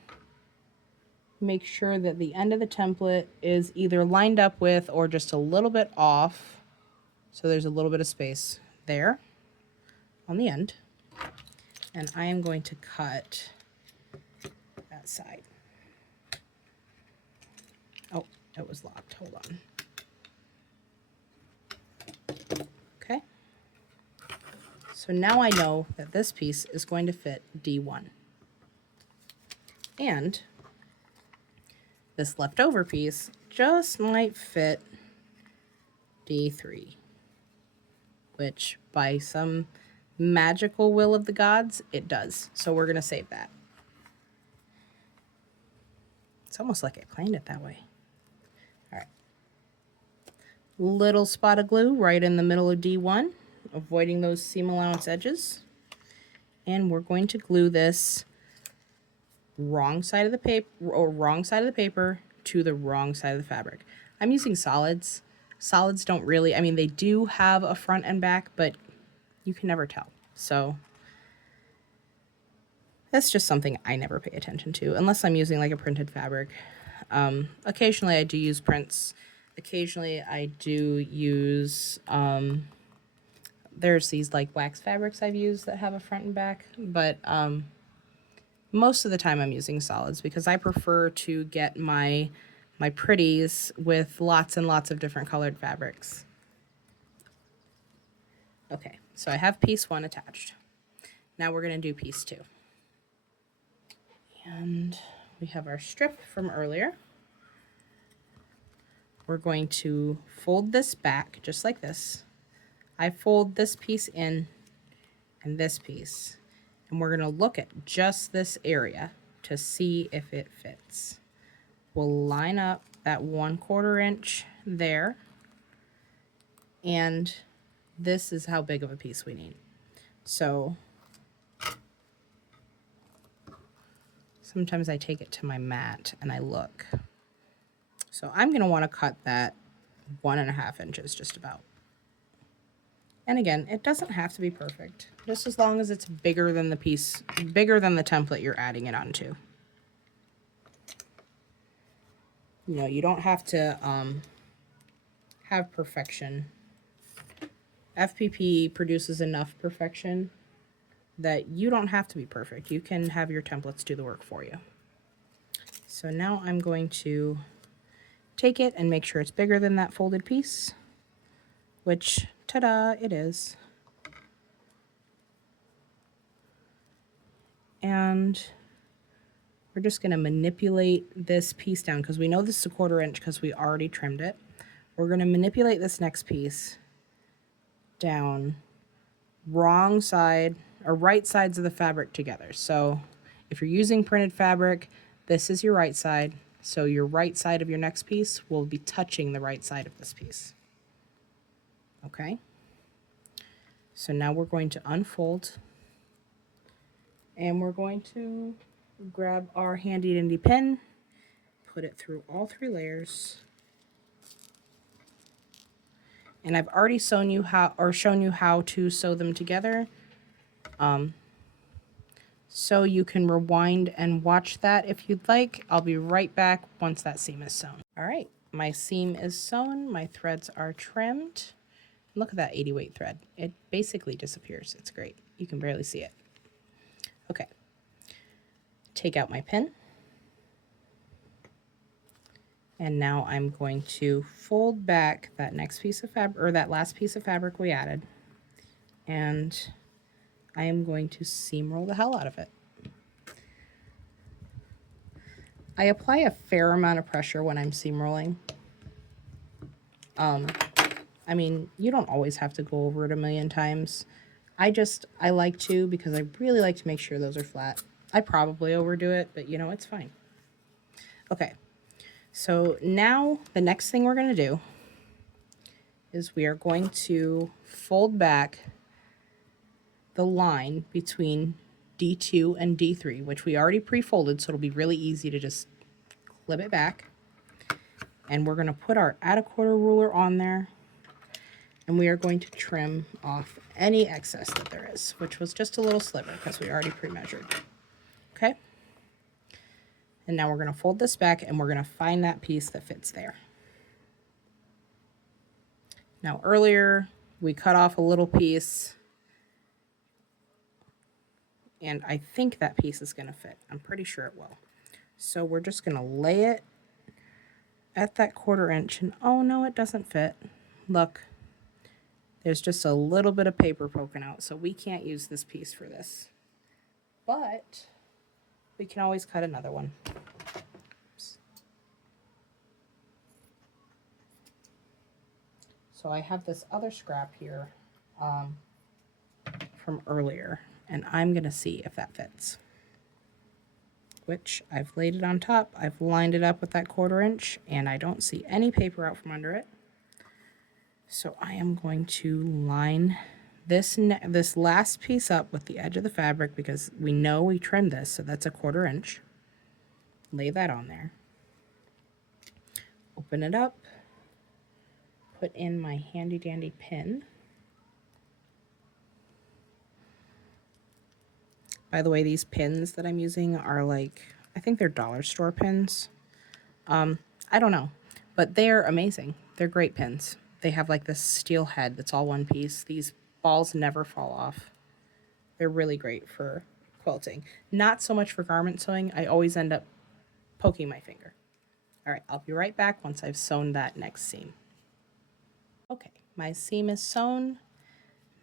Make sure that the end of the template is either lined up with or just a little bit off, so there's a little bit of space there on the end. And I am going to cut that side. Oh, it was locked. Hold on. Okay. So now I know that this piece is going to fit D1. And this leftover piece just might fit D3, which by some magical will of the gods, it does. So we're going to save that. It's almost like I planned it that way. All right. Little spot of glue right in the middle of D1, avoiding those seam allowance edges. And we're going to glue this wrong side of the paper to the wrong side of the fabric. I'm using solids. Solids don't really, I mean, they do have a front and back, but you can never tell. So that's just something I never pay attention to unless I'm using like a printed fabric. Occasionally I do use prints. Occasionally I do use, there's these like wax fabrics I've used that have a front and back, but most of the time I'm using solids because I prefer to get my pretties with lots and lots of different colored fabrics. Okay, so I have piece 1 attached. Now we're going to do piece 2. And we have our strip from earlier. We're going to fold this back just like this. I fold this piece in and this piece. And we're going to look at just this area to see if it fits. We'll line up that 1/4 inch there. And this is how big of a piece we need. So sometimes I take it to my mat and I look. So I'm going to want to cut that 1.5 inches just about. And again, it doesn't have to be perfect, just as long as it's bigger than the piece, bigger than the template you're adding it onto. You know, you don't have to have perfection. FPP produces enough perfection that you don't have to be perfect. You can have your templates do the work for you. So now I'm going to take it and make sure it's bigger than that folded piece, which, ta-da, it is. And we're just going to manipulate this piece down because we know this is a 1/4 inch because we already trimmed it. We're going to manipulate this next piece down wrong side or right sides of the fabric together. So if you're using printed fabric, this is your right side. So your right side of your next piece will be touching the right side of this piece. Okay. So now we're going to unfold and we're going to grab our handy dandy pin, put it through all 3 layers, And I've already shown you how to sew them together. So you can rewind and watch that if you'd like. I'll be right back once that seam is sewn. All right, my seam is sewn, my threads are trimmed. Look at that 80 weight thread. It basically disappears. It's great. You can barely see it. Okay, take out my pin. And now I'm going to fold back that next piece of fabric, or that last piece of fabric we added. And I am going to seam roll the hell out of it. I apply a fair amount of pressure when I'm seam rolling. I mean, you don't always have to go over it a million times. I like to, because I really like to make sure those are flat. I probably overdo it, but you know, it's fine. Okay, so now the next thing we're going to do is we are going to fold back the line between D2 and D3, which we already pre-folded, so it'll be really easy to just clip it back. And we're going to put our add a quarter ruler on there, and we are going to trim off any excess that there is, which was just a little sliver because we already pre-measured. Okay? And now we're going to fold this back, and we're going to find that piece that fits there. Now earlier we cut off a little piece, and I think that piece is going to fit. I'm pretty sure it will. So we're just going to lay it at that 1/4 inch, and oh no, it doesn't fit. Look, there's just a little bit of paper poking out, so we can't use this piece for this. But we can always cut another one. Oops. So I have this other scrap here from earlier, and I'm going to see if that fits. Which I've laid it on top. I've lined it up with that 1/4 inch, and I don't see any paper out from under it. So I am going to line this last piece up with the edge of the fabric, because we know we trimmed this, so that's a 1/4 inch. Lay that on there. Open it up. Put in my handy dandy pin. By the way, these pins that I'm using are like, I think they're dollar store pins. I don't know, but they're amazing. They're great pins. They have like this steel head that's all one piece. These balls never fall off. They're really great for quilting. Not so much for garment sewing. I always end up poking my finger. All right, I'll be right back once I've sewn that next seam. Okay, my seam is sewn.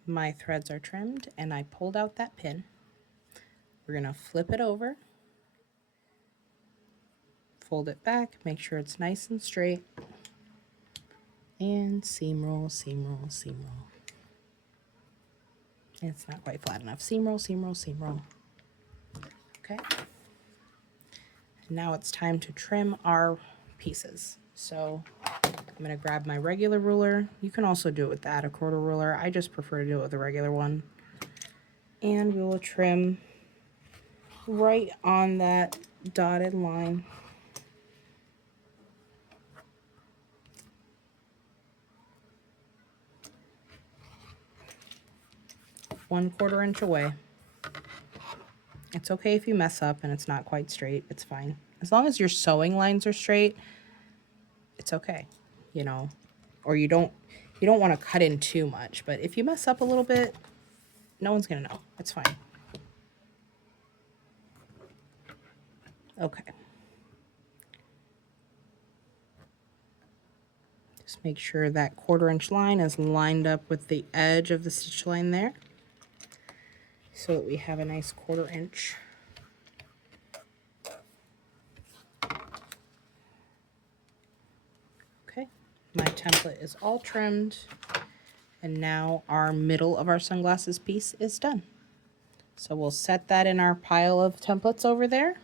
My threads are trimmed, and I pulled out that pin. We're going to flip it over, fold it back, make sure it's nice and straight, and seam roll, seam roll, seam roll. It's not quite flat enough. Seam roll, seam roll, seam roll. Okay. Now it's time to trim our pieces. So I'm going to grab my regular ruler. You can also do it with the add a quarter ruler. I just prefer to do it with a regular one. And we will trim right on that dotted line. One 1/4 inch away. It's okay if you mess up and it's not quite straight. It's fine. As long as your sewing lines are straight, it's okay, you know. Or you don't want to cut in too much, but if you mess up a little bit, no one's gonna know. It's fine. Okay. Just make sure that 1/4 inch line is lined up with the edge of the stitch line there, so that we have a nice 1/4 inch. Okay, my template is all trimmed, and now our middle of our sunglasses piece is done. So we'll set that in our pile of templates over there.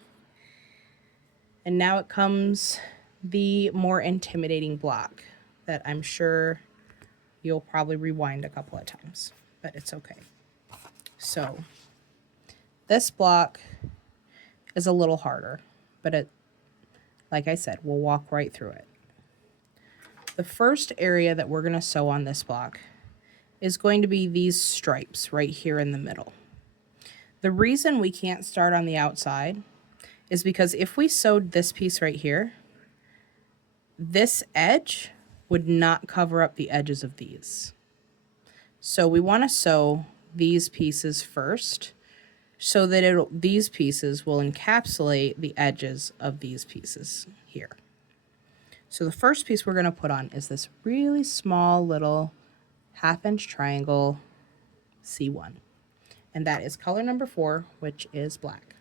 And now it comes the more intimidating block that I'm sure you'll probably rewind a couple of times, but it's okay. So this block is a little harder, but it, like I said, we'll walk right through it. The first area that we're going to sew on this block is going to be these stripes right here in the middle. The reason we can't start on the outside is because if we sewed this piece right here, this edge would not cover up the edges of these. So we want to sew these pieces first so that these pieces will encapsulate the edges of these pieces here. So the first piece we're going to put on is this really small little 1/2 inch triangle C1. And that is color number 4, which is black.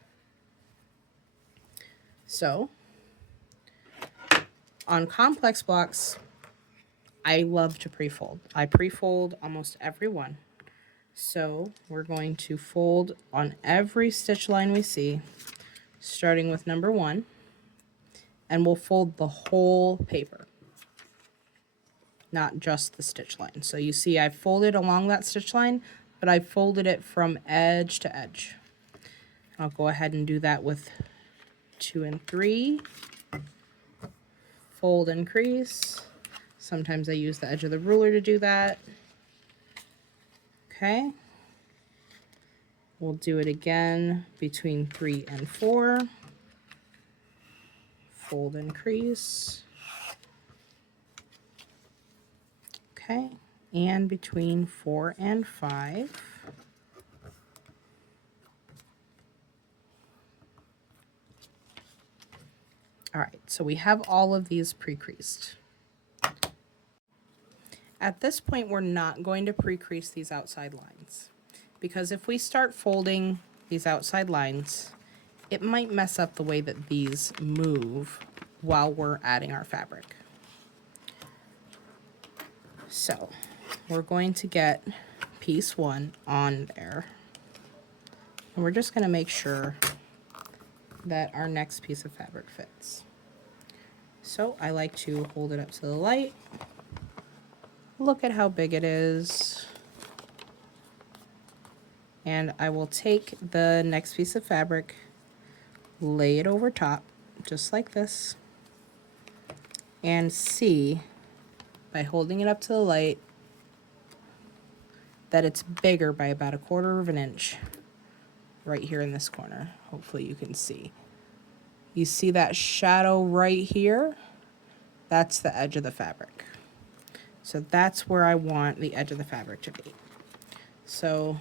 So on complex blocks, I love to pre-fold. I pre-fold almost every one. So we're going to fold on every stitch line we see, starting with number 1, and we'll fold the whole paper, not just the stitch line. So you see I've folded along that stitch line, but I've folded it from edge to edge. I'll go ahead and do that with 2 and 3. Fold and crease. Sometimes I use the edge of the ruler to do that. Okay. We'll do it again between 3 and 4. Fold and crease. Okay. And between 4 and 5. All right, so we have all of these pre-creased. At this point, we're not going to pre-crease these outside lines, because if we start folding these outside lines, it might mess up the way that these move while we're adding our fabric. So we're going to get piece 1 on there, and we're just going to make sure that our next piece of fabric fits. So I like to hold it up to the light. Look at how big it is. And I will take the next piece of fabric, lay it over top, just like this, and see, by holding it up to the light, that it's bigger by about 1/4 of an inch right here in this corner. Hopefully you can see. You see that shadow right here? That's the edge of the fabric. So that's where I want the edge of the fabric to be. So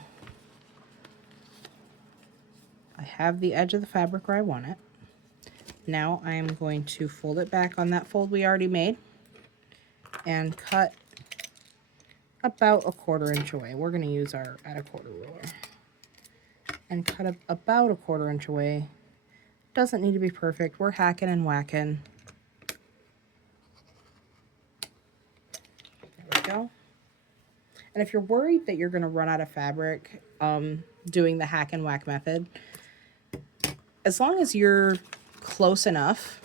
I have the edge of the fabric where I want it. Now I am going to fold it back on that fold we already made and cut about 1/4 inch away. We're going to use our at 1/4 ruler. And cut about 1/4 inch away. Doesn't need to be perfect. We're hacking and whacking. There we go. And if you're worried that you're going to run out of fabric doing the hack and whack method, as long as you're close enough,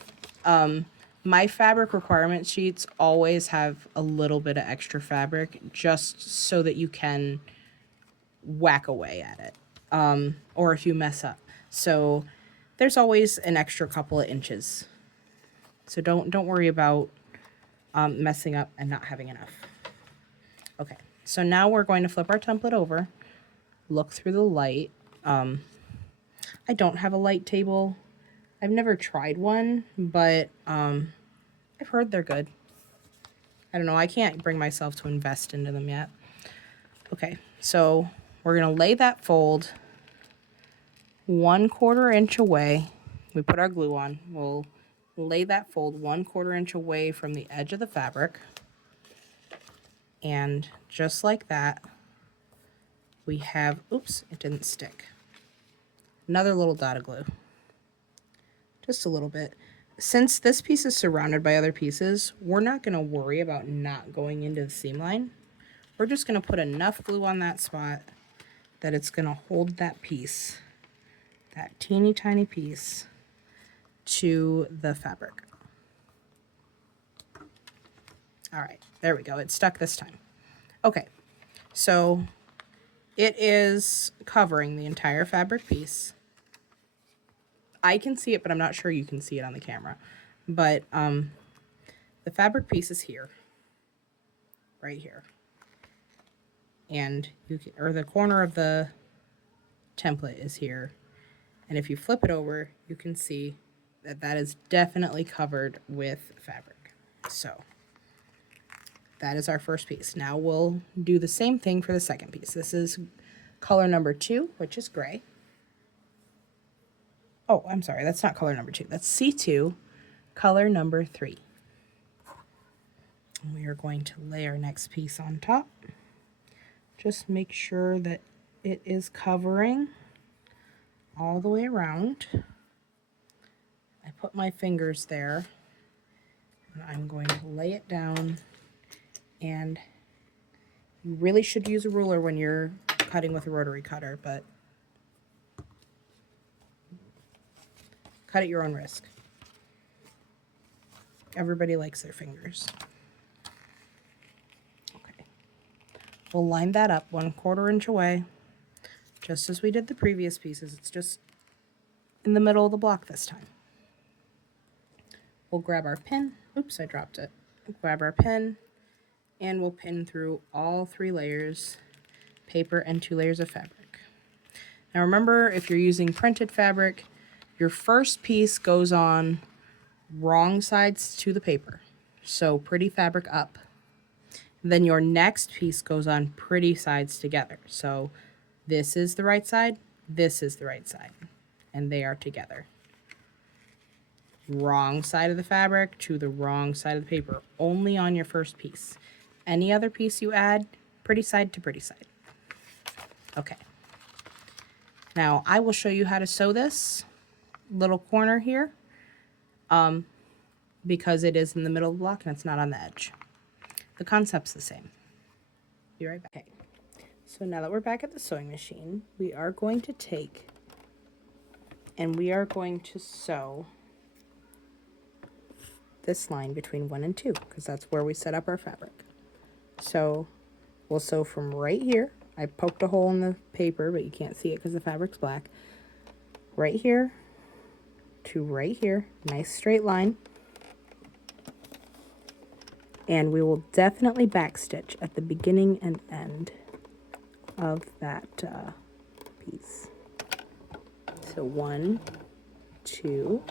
my fabric requirement sheets always have a little bit of extra fabric just so that you can whack away at it, or if you mess up. So there's always an extra couple of inches. So don't worry about messing up and not having enough. Okay, so now we're going to flip our template over, look through the light. I don't have a light table. I've never tried one, but I've heard they're good. I don't know, I can't bring myself to invest into them yet. Okay, so we're gonna lay that fold 1/4 inch away. We put our glue on. We'll lay that fold 1/4 inch away from the edge of the fabric. And just like that, we have, oops, it didn't stick. Another little dot of glue. Just a little bit. Since this piece is surrounded by other pieces, we're not going to worry about not going into the seam line. We're just going to put enough glue on that spot that it's going to hold that piece, that teeny tiny piece, to the fabric. All right, there we go. It stuck this time. Okay, so it is covering the entire fabric piece. I can see it, but I'm not sure you can see it on the camera. But the fabric piece is here. right here. And you can, or the corner of the template is here. And if you flip it over, you can see that that is definitely covered with fabric. So that is our first piece. Now we'll do the same thing for the second piece. This is color number 2, which is gray. Oh, I'm sorry, that's not color number 2. That's C2, color number 3. And we are going to lay our next piece on top. Just make sure that it is covering all the way around. I put my fingers there, and I'm going to lay it down. And you really should use a ruler when you're cutting with a rotary cutter, but cut at your own risk. Everybody likes their fingers. Okay. We'll line that up 1/4 inch away, just as we did the previous pieces. It's just in the middle of the block this time. We'll grab our pin. Oops, I dropped it. We'll grab our pin, and we'll pin through all 3 layers, paper and 2 layers of fabric. Now remember, if you're using printed fabric, your first piece goes on wrong sides to the paper. So pretty fabric up. Then your next piece goes on pretty sides together. So this is the right side, this is the right side, and they are together. Wrong side of the fabric to the wrong side of the paper, only on your first piece. Any other piece you add, pretty side to pretty side. Okay. Now I will show you how to sew this little corner here, because it is in the middle of the block and it's not on the edge. The concept's the same. Be right back. Okay. So now that we're back at the sewing machine, we are going to take and we are going to sew this line between 1 and 2, because that's where we set up our fabric. So we'll sew from right here. I poked a hole in the paper, but you can't see it because the fabric's black. Right here to right here, nice straight line. And we will definitely backstitch at the beginning and end of that piece. So 1, 2,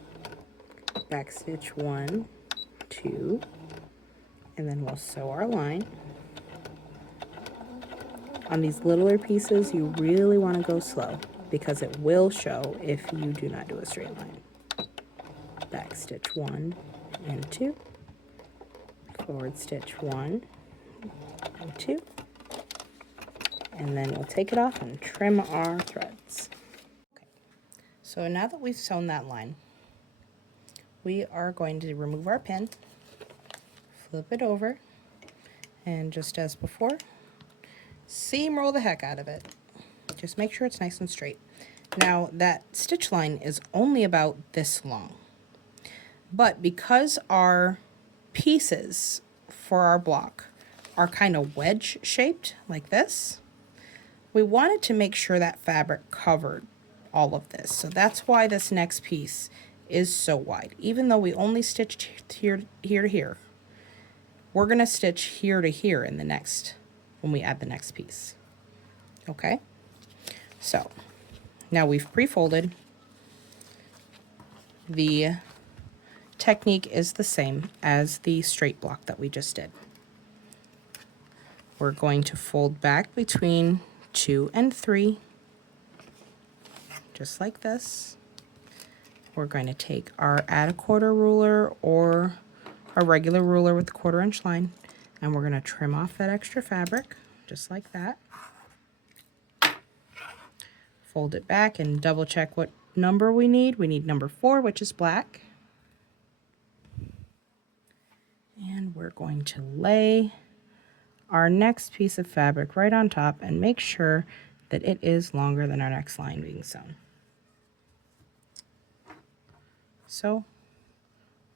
backstitch 1, 2, and then we'll sew our line. On these littler pieces, you really want to go slow because it will show if you do not do a straight line. Backstitch 1 and 2, forward stitch 1 and 2, and then we'll take it off and trim our threads. Okay. So now that we've sewn that line, we are going to remove our pin, flip it over, and just as before, seam roll the heck out of it. Just make sure it's nice and straight. Now that stitch line is only about this long, but because our pieces for our block are kind of wedge shaped like this, we wanted to make sure that fabric covered all of this. So that's why this next piece is so wide. Even though we only stitched here to here, we're going to stitch here to here in the next, when we add the next piece. Okay? So now we've pre-folded. The technique is the same as the straight block that we just did. We're going to fold back between 2 and 3, just like this. We're going to take our add a quarter ruler or a regular ruler with a 1/4 inch line, and we're going to trim off that extra fabric, just like that. Fold it back and double check what number we need. We need number 4, which is black. And we're going to lay our next piece of fabric right on top and make sure that it is longer than our next line being sewn. So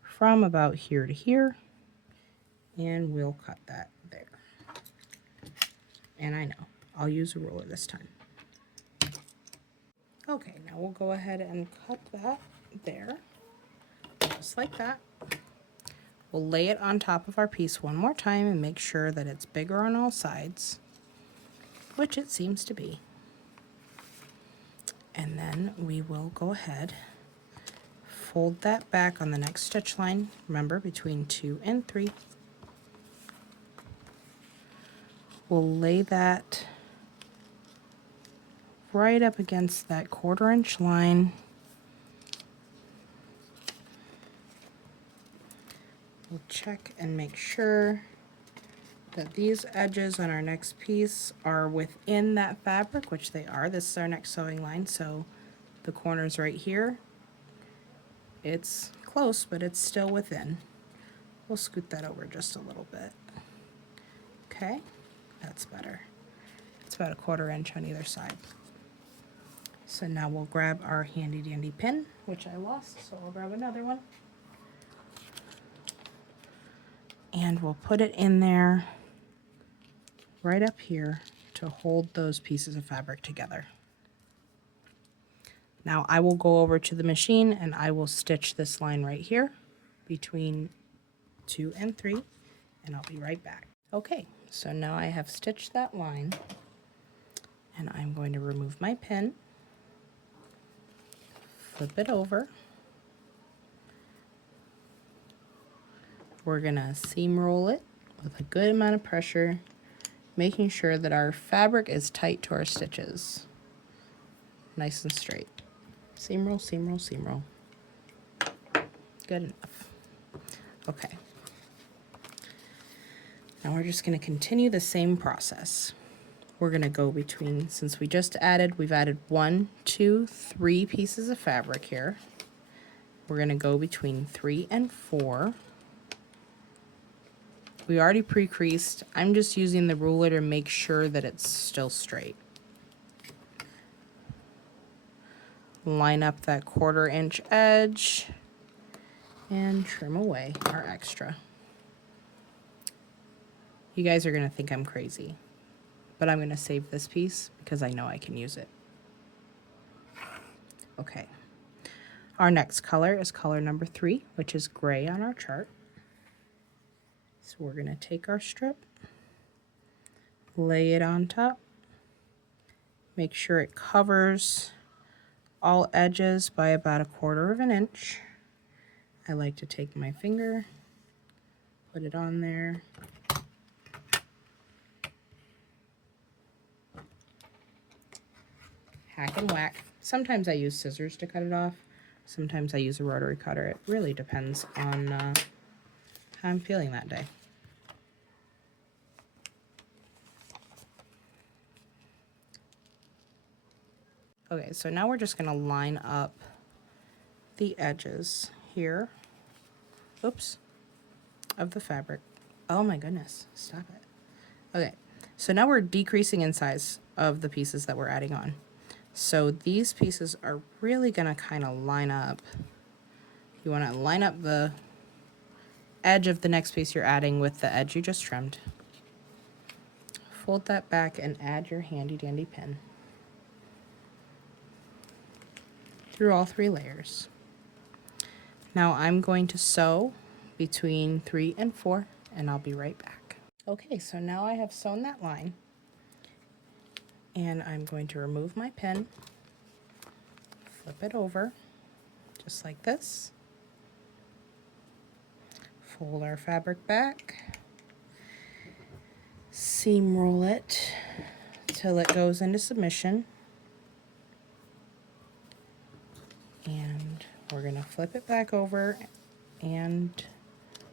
from about here to here, and we'll cut that there. And I know, I'll use a ruler this time. Okay, now we'll go ahead and cut that there, just like that. We'll lay it on top of our piece one more time and make sure that it's bigger on all sides, which it seems to be. And then we will go ahead, fold that back on the next stitch line, remember between 2 and 3. We'll lay that right up against that 1/4 inch line. We'll check and make sure that these edges on our next piece are within that fabric, which they are. This is our next sewing line, so the corner's right here. It's close, but it's still within. We'll scoot that over just a little bit. Okay, that's better. It's about a 1/4 inch on either side. So now we'll grab our handy dandy pin, which I lost, so I'll grab another one. And we'll put it in there right up here to hold those pieces of fabric together. Now I will go over to the machine and I will stitch this line right here between 2 and 3, and I'll be right back. Okay, so now I have stitched that line, and I'm going to remove my pin, flip it over. We're gonna seam roll it with a good amount of pressure, making sure that our fabric is tight to our stitches. Nice and straight. Seam roll, seam roll, seam roll. Good enough. Okay. Now we're just gonna continue the same process. We're gonna go between, since we just added, we've added 1, 2, 3 pieces of fabric here. We're gonna go between 3 and 4. We already pre-creased. I'm just using the ruler to make sure that it's still straight. Line up that 1/4 inch edge and trim away our extra. You guys are gonna think I'm crazy, but I'm gonna save this piece because I know I can use it. Okay. Our next color is color number 3, which is gray on our chart. So we're going to take our strip, lay it on top, make sure it covers all edges by about a 1/4 of an inch. I like to take my finger, put it on there, hack and whack. Sometimes I use scissors to cut it off. Sometimes I use a rotary cutter. It really depends on how I'm feeling that day. Okay, so now we're just going to line up the edges here, oops, of the fabric. Oh my goodness, stop it. Okay, so now we're decreasing in size of the pieces that we're adding on. So these pieces are really going to kind of line up. You want to line up the edge of the next piece you're adding with the edge you just trimmed. Fold that back and add your handy dandy pin through all 3 layers. Now I'm going to sew between 3 and 4, and I'll be right back. Okay, so now I have sewn that line, and I'm going to remove my pin, flip it over, just like this, fold our fabric back, seam roll it till it goes into submission, and we're going to flip it back over, and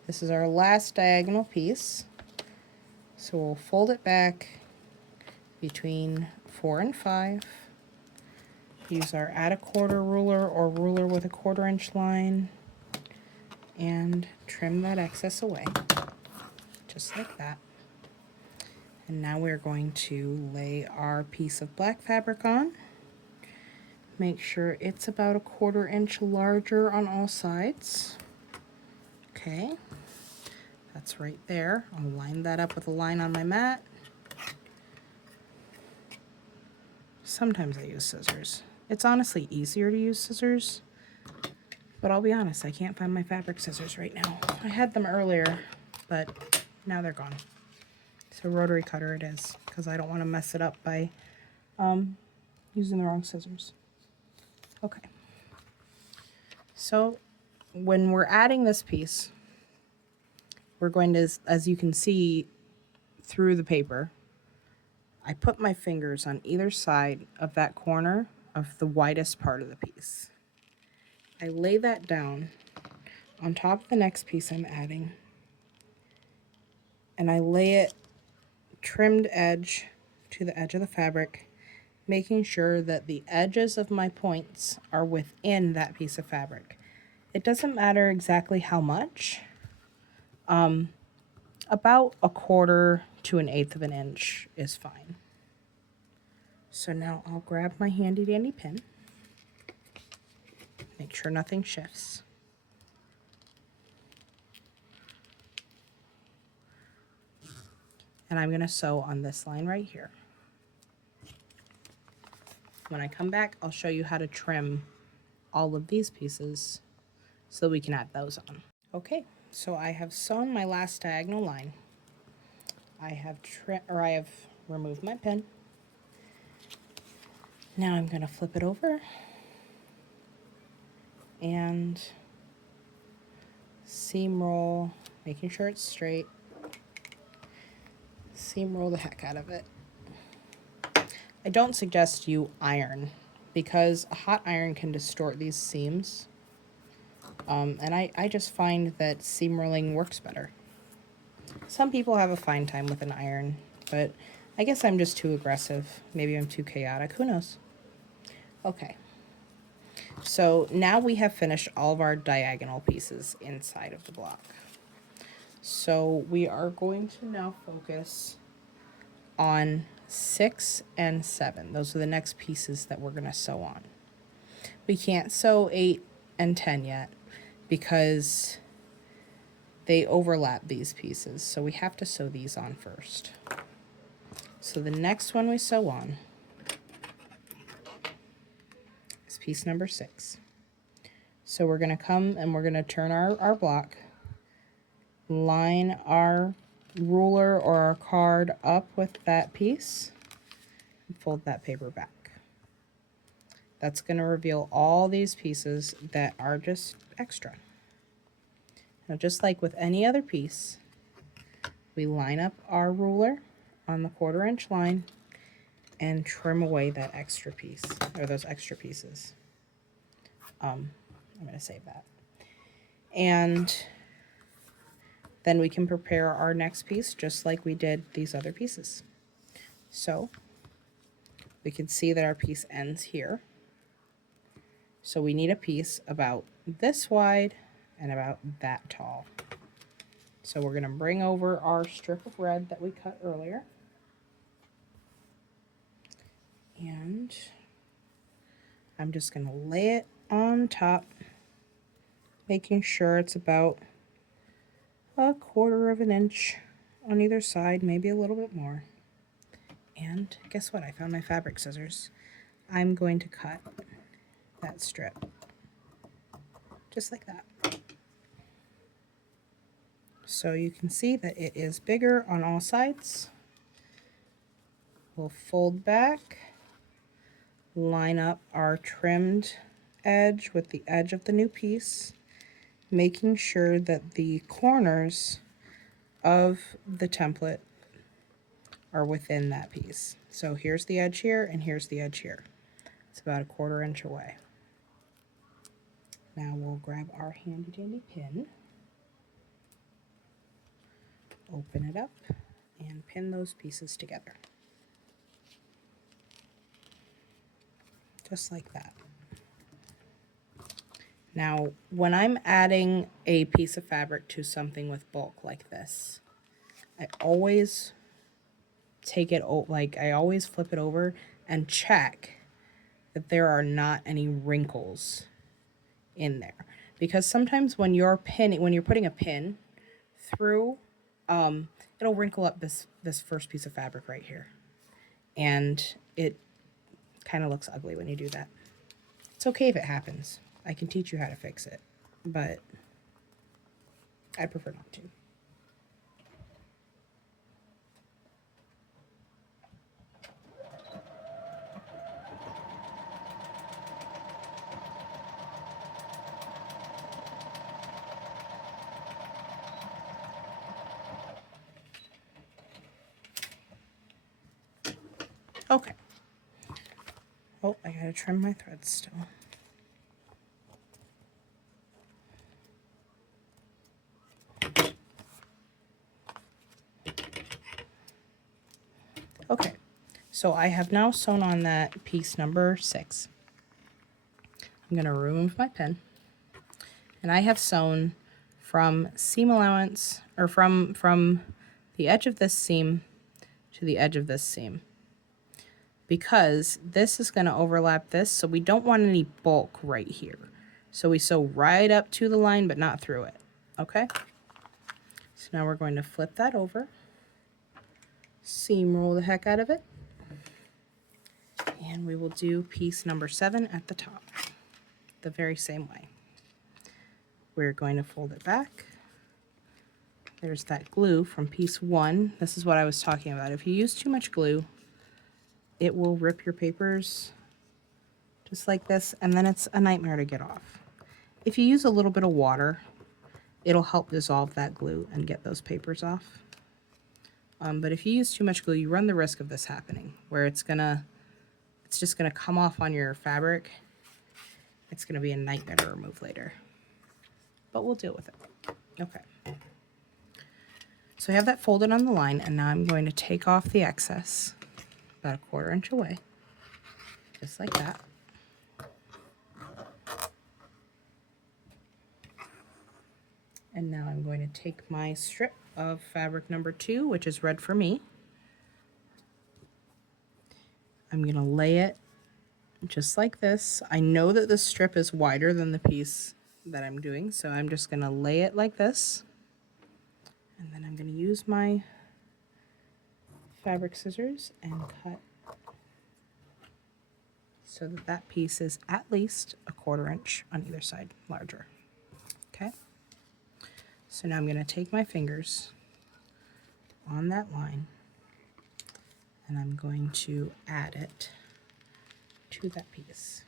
this is our last diagonal piece. So we'll fold it back between 4 and 5. Use our add a 1/4 ruler or ruler with a 1/4 inch line and trim that excess away, just like that. And now we're going to lay our piece of black fabric on. Make sure it's about a 1/4 inch larger on all sides. Okay, that's right there. I'll line that up with a line on my mat. Sometimes I use scissors. It's honestly easier to use scissors, But I'll be honest, I can't find my fabric scissors right now. I had them earlier, but now they're gone. So rotary cutter it is, because I don't want to mess it up by using the wrong scissors. Okay. So when we're adding this piece, we're going to, as you can see through the paper, I put my fingers on either side of that corner of the widest part of the piece. I lay that down on top of the next piece I'm adding, and I lay it trimmed edge to the edge of the fabric, making sure that the edges of my points are within that piece of fabric. It doesn't matter exactly how much, about 1/4 to 1/8 of an inch is fine. So now I'll grab my handy dandy pin, make sure nothing shifts. And I'm going to sew on this line right here. When I come back, I'll show you how to trim all of these pieces so we can add those on. Okay, so I have sewn my last diagonal line. I have removed my pin. Now I'm going to flip it over and seam roll, making sure it's straight. Seam roll the heck out of it. I don't suggest you iron because a hot iron can distort these seams. And I just find that seam rolling works better. Some people have a fine time with an iron, but I guess I'm just too aggressive. Maybe I'm too chaotic. Who knows? Okay. So now we have finished all of our diagonal pieces inside of the block. So we are going to now focus on 6 and 7. Those are the next pieces that we're going to sew on. We can't sew 8 and 10 yet because they overlap these pieces. So we have to sew these on first. So the next one we sew on is piece number 6. So we're going to come and we're going to turn our block, line our ruler or our card up with that piece, and fold that paper back. That's going to reveal all these pieces that are just extra. Now, just like with any other piece, we line up our ruler on the 1/4 inch line and trim away that extra piece, or those extra pieces. I'm going to save that. And then we can prepare our next piece just like we did these other pieces. So we can see that our piece ends here. So we need a piece about this wide and about that tall. So we're going to bring over our strip of red that we cut earlier. And I'm just going to lay it on top, making sure it's about 1/4 of an inch on either side, maybe a little bit more. And guess what? I found my fabric scissors. I'm going to cut that strip just like that. So you can see that it is bigger on all sides. We'll fold back, line up our trimmed edge with the edge of the new piece, making sure that the corners of the template are within that piece. So here's the edge here and here's the edge here. It's about 1/4 inch away. Now we'll grab our handy dandy pin, open it up, and pin those pieces together. Just like that. Now, when I'm adding a piece of fabric to something with bulk like this, I always I always flip it over and check that there are not any wrinkles in there. Because sometimes when you're putting a pin through, it'll wrinkle up this first piece of fabric right here. And it kind of looks ugly when you do that. It's okay if it happens. I can teach you how to fix it. but I prefer not to. Okay. Oh, I gotta trim my threads still. Okay, so I have now sewn on that piece number 6. I'm gonna remove my pen, and I have sewn from seam allowance, or from the edge of this seam to the edge of this seam, because this is going to overlap this, so we don't want any bulk right here. So we sew right up to the line but not through it. Okay, so now we're going to flip that over, seam roll the heck out of it, and we will do piece number 7 at the top the very same way. We're going to fold it back. There's that glue from piece 1. This is what I was talking about. If you use too much glue, it will rip your papers just like this, and then it's a nightmare to get off. If you use a little bit of water, it'll help dissolve that glue and get those papers off. But if you use too much glue, you run the risk of this happening, where it's just gonna come off on your fabric. It's gonna be a nightmare to remove later, but we'll deal with it. Okay. So I have that folded on the line, and now I'm going to take off the excess about 1/4 inch away, just like that. And now I'm going to take my strip of fabric number 2, which is red for me. I'm going to lay it just like this. I know that this strip is wider than the piece that I'm doing, so I'm just going to lay it like this. And then I'm going to use my fabric scissors and cut so that that piece is at least 1/4 inch on either side larger. Okay? So now I'm going to take my fingers on that line, and I'm going to add it to that piece.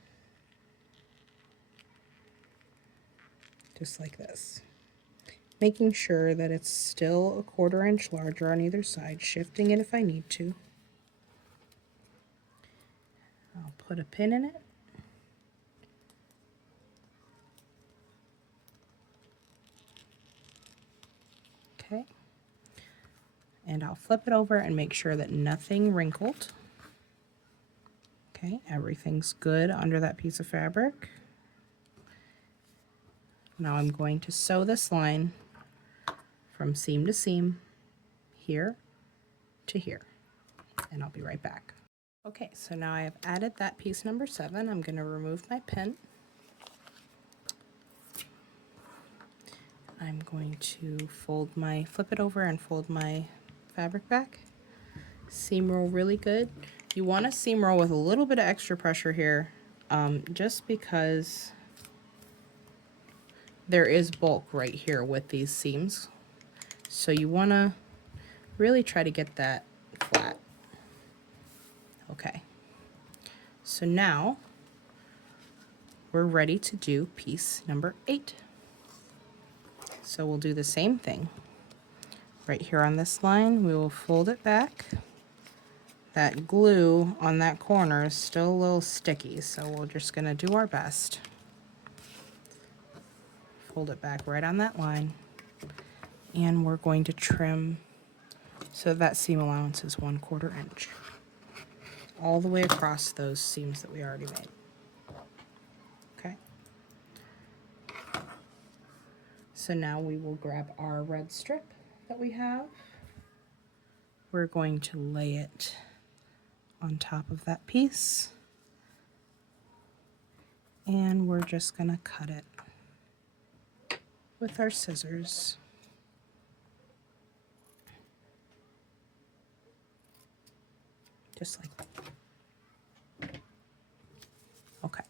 Just like this. Making sure that it's still 1/4 inch larger on either side, shifting it if I need to. I'll put a pin in it. Okay. And I'll flip it over and make sure that nothing wrinkled. Okay, everything's good under that piece of fabric. Now I'm going to sew this line from seam to seam, here to here, and I'll be right back. Okay, so now I have added that piece number 7. I'm going to remove my pin. I'm going to flip it over and fold my fabric back. Seam roll really good. You want to seam roll with a little bit of extra pressure here, just because there is bulk right here with these seams. So you want to really try to get that flat. Okay. So now we're ready to do piece number 8. So we'll do the same thing. Right here on this line, we will fold it back. That glue on that corner is still a little sticky, so we're just going to do our best. Fold it back right on that line, and we're going to trim so that seam allowance is 1/4 inch all the way across those seams that we already made. Okay. So now we will grab our red strip that we have. We're going to lay it on top of that piece, and we're just going to cut it with our scissors. Just like that. Okay.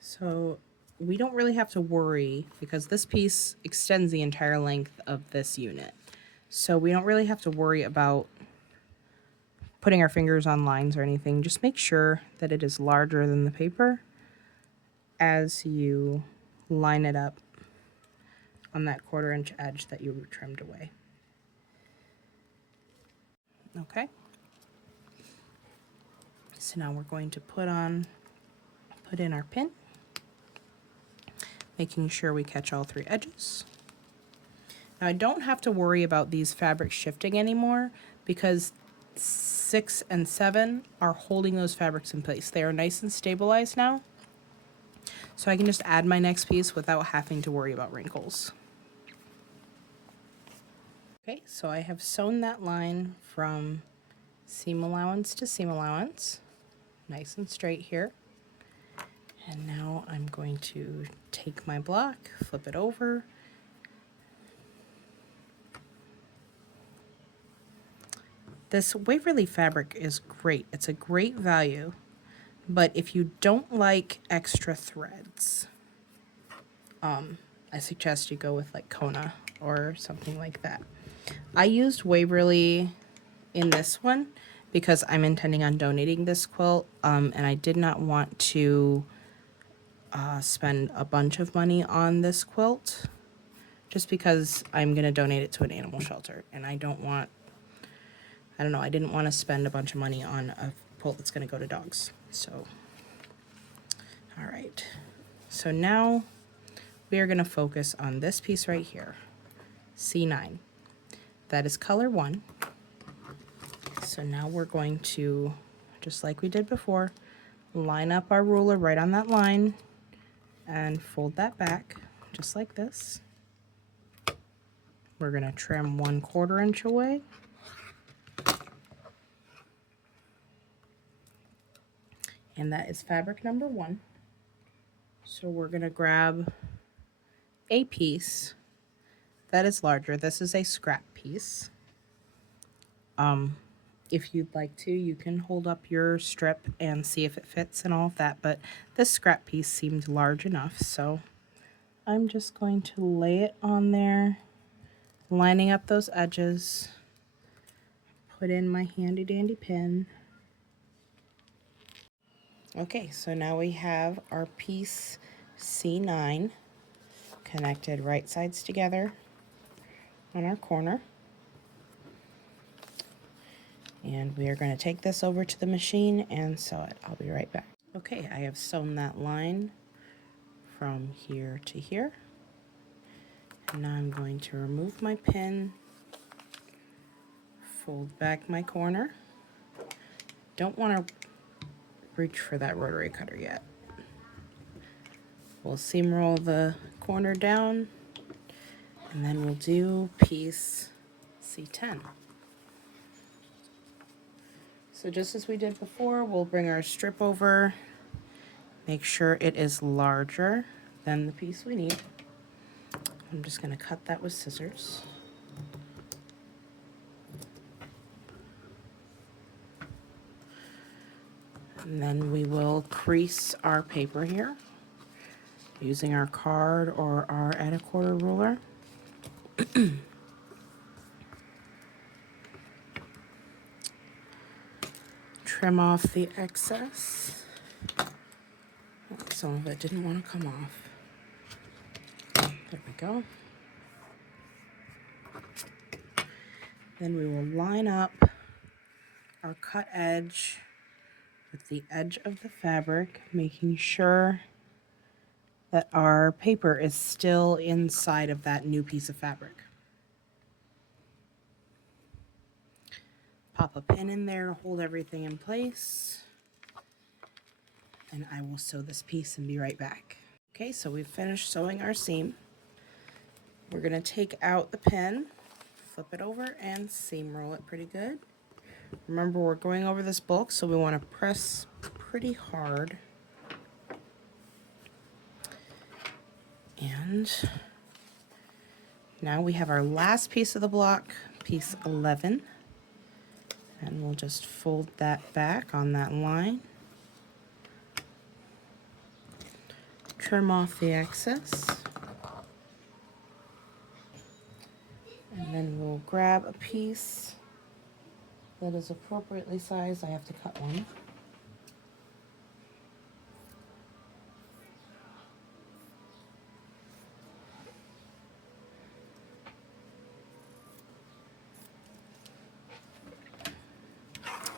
So we don't really have to worry because this piece extends the entire length of this unit. So we don't really have to worry about putting our fingers on lines or anything. Just make sure that it is larger than the paper as you line it up on that 1/4 inch edge that you trimmed away. Okay. So now we're going to put in our pin, making sure we catch all 3 edges. Now I don't have to worry about these fabrics shifting anymore because 6 and 7 are holding those fabrics in place. They are nice and stabilized now. So I can just add my next piece without having to worry about wrinkles. Okay, so I have sewn that line from seam allowance to seam allowance, nice and straight here. And now I'm going to take my block, flip it over. This Waverly fabric is great. It's a great value, but if you don't like extra threads, I suggest you go with like Kona or something like that. I used Waverly in this one because I'm intending on donating this quilt, and I did not want to spend a bunch of money on this quilt just because I'm going to donate it to an animal shelter, and I don't want, I don't know, I didn't want to spend a bunch of money on a quilt that's going to go to dogs. So, all right. So now we are going to focus on this piece right here, C9. That is color 1. So now we're going to, just like we did before, line up our ruler right on that line and fold that back just like this. We're going to trim 1/4 inch away. And that is fabric number 1. So we're going to grab a piece that is larger. This is a scrap piece. If you'd like to, you can hold up your strip and see if it fits and all of that, but this scrap piece seemed large enough, so I'm just going to lay it on there, lining up those edges, put in my handy dandy pin. Okay, so now we have our piece C9 connected right sides together on our corner. And we are going to take this over to the machine and sew it. I'll be right back. Okay, I have sewn that line from here to here. And now I'm going to remove my pin, fold back my corner. Don't want to reach for that rotary cutter yet. We'll seam roll the corner down, and then we'll do piece C10. So just as we did before, we'll bring our strip over, make sure it is larger than the piece we need. I'm just going to cut that with scissors. And then we will crease our paper here using our card or our at a quarter ruler. Trim off the excess. Some of it didn't want to come off. There we go. Then we will line up our cut edge with the edge of the fabric, making sure that our paper is still inside of that new piece of fabric. Pop a pin in there to hold everything in place. And I will sew this piece and be right back. Okay, so we've finished sewing our seam. We're going to take out the pin, flip it over, and seam roll it pretty good. Remember, we're going over this bulk, so we want to press pretty hard. And now we have our last piece of the block, piece 11. And we'll just fold that back on that line. trim off the excess. And then we'll grab a piece that is appropriately sized. I have to cut one.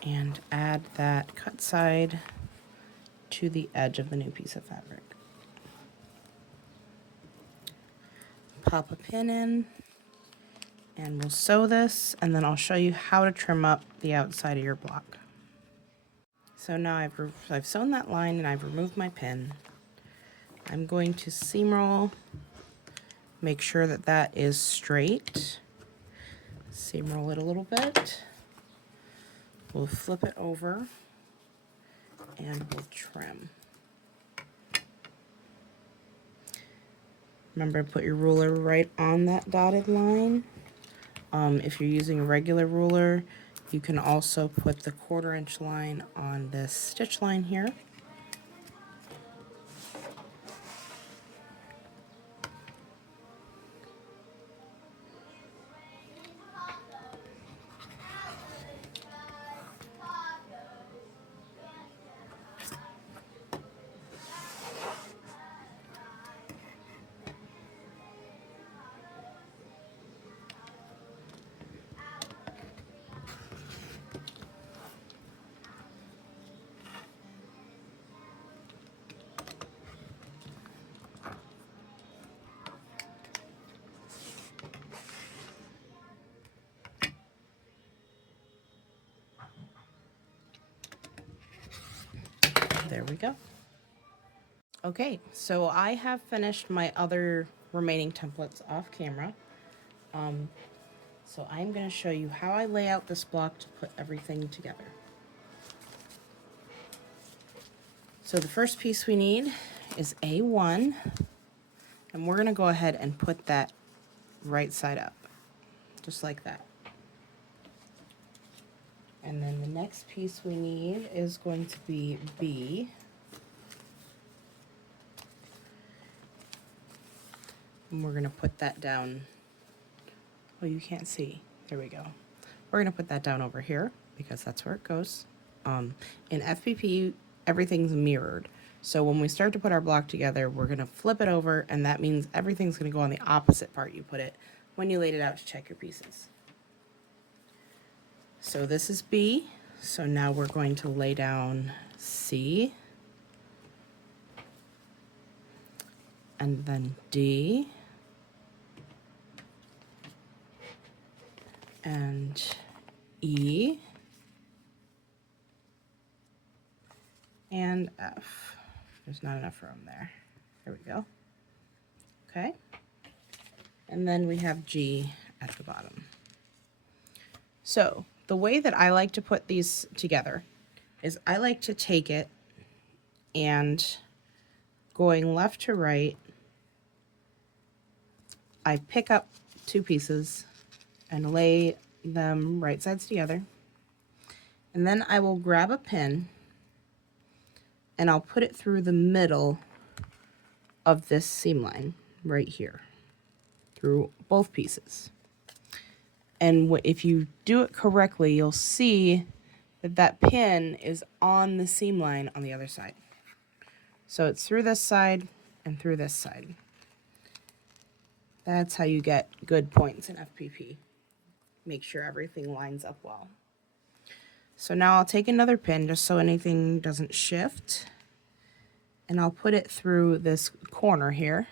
And add that cut side to the edge of the new piece of fabric. Pop a pin in, and we'll sew this, and then I'll show you how to trim up the outside of your block. So now I've sewn that line and I've removed my pin. I'm going to seam roll, make sure that that is straight. Seam roll it a little bit. We'll flip it over and we'll trim. Remember to put your ruler right on that dotted line. If you're using a regular ruler, you can also put the 1/4 inch line on this stitch line here. There we go. Okay, so I have finished my other remaining templates off camera. So I'm going to show you how I lay out this block to put everything together. So the first piece we need is A1, and we're going to go ahead and put that right side up, just like that. And then the next piece we need is going to be B. And we're going to put that down. Oh, you can't see. There we go. We're going to put that down over here because that's where it goes. In FPP, everything's mirrored. So when we start to put our block together, we're going to flip it over, and that means everything's going to go on the opposite part you put it when you laid it out to check your pieces. So this is B. So now we're going to lay down C. And then D. And E. And F. There's not enough room there. There we go. Okay. And then we have G at the bottom. So the way that I like to put these together is I like to take it and going left to right, I pick up 2 pieces and lay them right sides together. And then I will grab a pin and I'll put it through the middle of this seam line right here, through both pieces. And if you do it correctly, you'll see that that pin is on the seam line on the other side. So it's through this side and through this side. That's how you get good points in FPP. Make sure everything lines up well. So now I'll take another pin just so anything doesn't shift, and I'll put it through this corner here.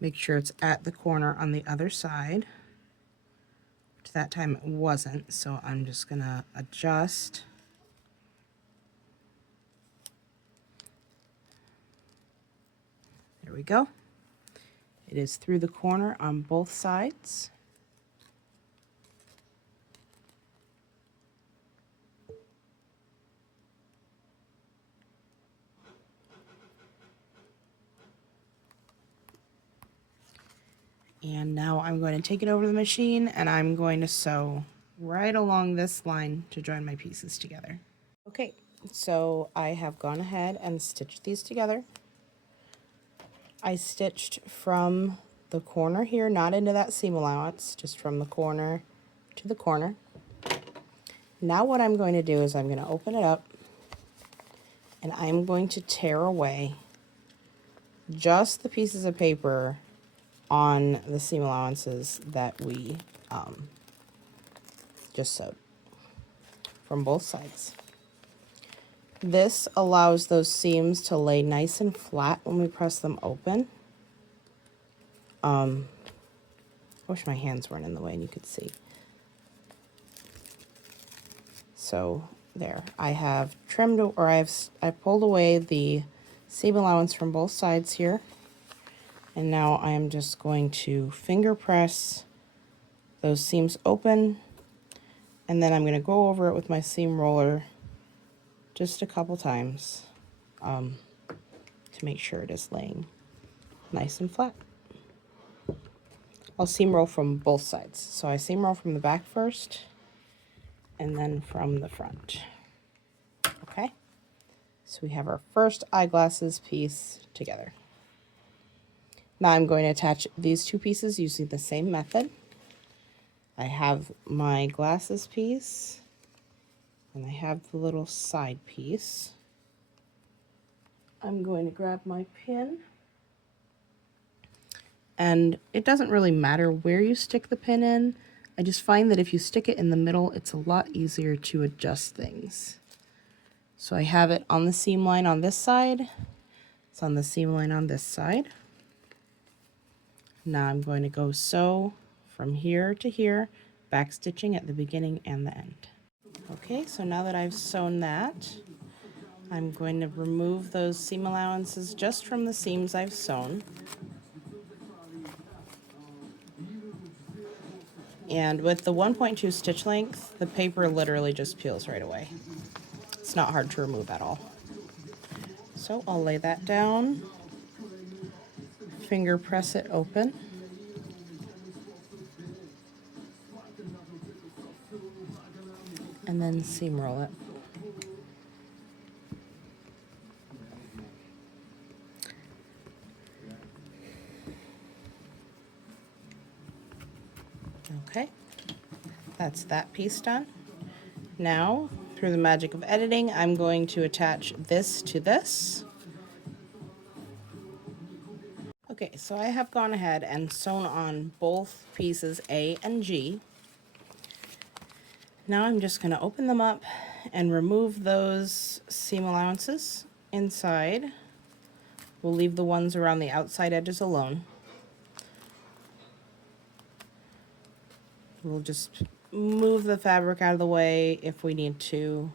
Make sure it's at the corner on the other side. That time it wasn't, so I'm just gonna adjust. There we go. It is through the corner on both sides. And now I'm going to take it over the machine and I'm going to sew right along this line to join my pieces together. Okay, So I have gone ahead and stitched these together. I stitched from the corner here, not into that seam allowance, just from the corner to the corner. Now what I'm going to do is I'm going to open it up and I'm going to tear away just the pieces of paper on the seam allowances that we just sewed from both sides. This allows those seams to lay nice and flat when we press them open. I wish my hands weren't in the way and you could see. So there, I have trimmed, or I pulled away the seam allowance from both sides here. And now I am just going to finger press those seams open, and then I'm going to go over it with my seam roller just a couple times to make sure it is laying nice and flat. I'll seam roll from both sides. So I seam roll from the back first and then from the front. Okay, so we have our first eyeglasses piece together. Now I'm going to attach these two pieces using the same method. I have my glasses piece and I have the little side piece. I'm going to grab my pin, and it doesn't really matter where you stick the pin in. I just find that if you stick it in the middle, it's a lot easier to adjust things. So I have it on the seam line on this side. It's on the seam line on this side. Now I'm going to go sew from here to here, back stitching at the beginning and the end. Okay, so now that I've sewn that, I'm going to remove those seam allowances just from the seams I've sewn. And with the 1.2 stitch length, the paper literally just peels right away. It's not hard to remove at all. So I'll lay that down, finger press it open, and then seam roll it. Okay, that's that piece done. Now, through the magic of editing, I'm going to attach this to this. Okay, so I have gone ahead and sewn on both pieces A and G. Now I'm just going to open them up and remove those seam allowances inside. We'll leave the ones around the outside edges alone. We'll just move the fabric out of the way if we need to.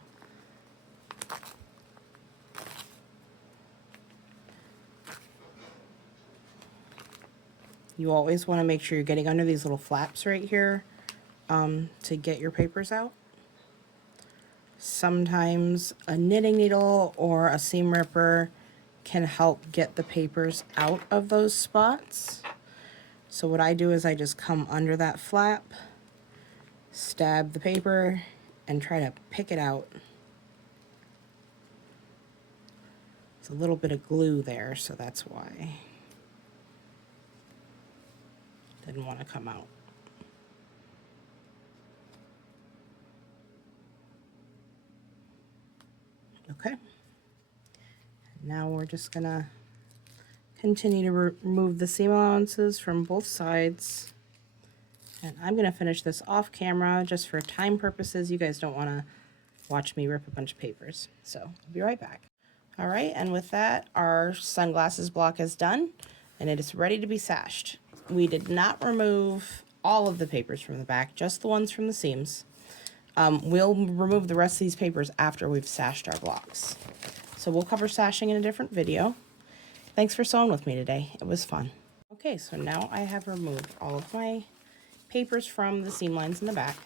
You always want to make sure you're getting under these little flaps right here to get your papers out. Sometimes a knitting needle or a seam ripper can help get the papers out of those spots. So what I do is I just come under that flap, stab the paper, and try to pick it out. There's a little bit of glue there, so that's why it didn't want to come out. Okay, now we're just gonna continue to remove the seam allowances from both sides, and I'm gonna finish this off camera just for time purposes. You guys don't want to watch me rip a bunch of papers, so I'll be right back. All right, and with that, our sunglasses block is done and it is ready to be sashed. We did not remove all of the papers from the back, just the ones from the seams. We'll remove the rest of these papers after we've sashed our blocks. So we'll cover sashing in a different video. Thanks for sewing with me today. It was fun. Okay, so now I have removed all of my papers from the seam lines in the back.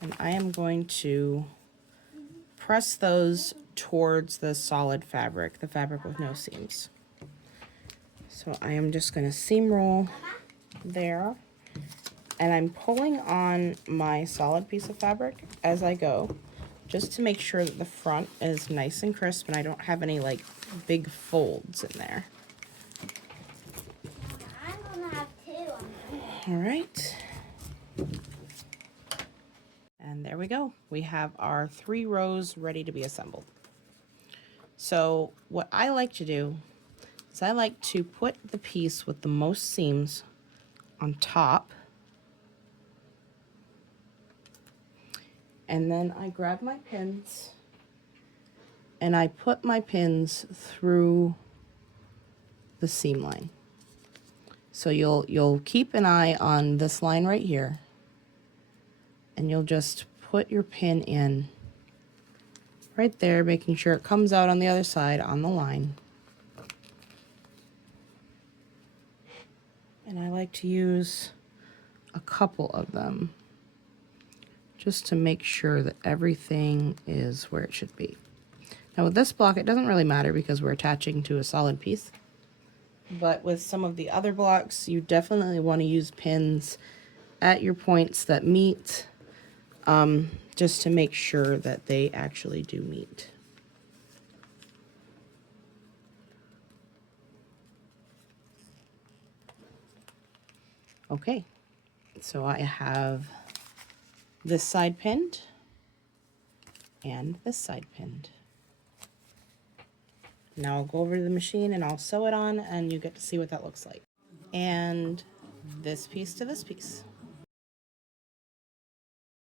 And I am going to press those towards the solid fabric, the fabric with no seams. So I am just going to seam roll there. And I'm pulling on my solid piece of fabric as I go, just to make sure that the front is nice and crisp and I don't have any like big folds in there. I'm gonna have two on there. All right. And there we go. We have our 3 rows ready to be assembled. So what I like to do is I like to put the piece with the most seams on top. And then I grab my pins and I put my pins through the seam line. So you'll keep an eye on this line right here, and you'll just put your pin in right there, making sure it comes out on the other side on the line. And I like to use a couple of them just to make sure that everything is where it should be. Now with this block, it doesn't really matter because we're attaching to a solid piece. But with some of the other blocks, you definitely want to use pins at your points that meet, just to make sure that they actually do meet. Okay, so I have this side pinned and this side pinned. Now I'll go over to the machine and I'll sew it on and you get to see what that looks like. And this piece to this piece.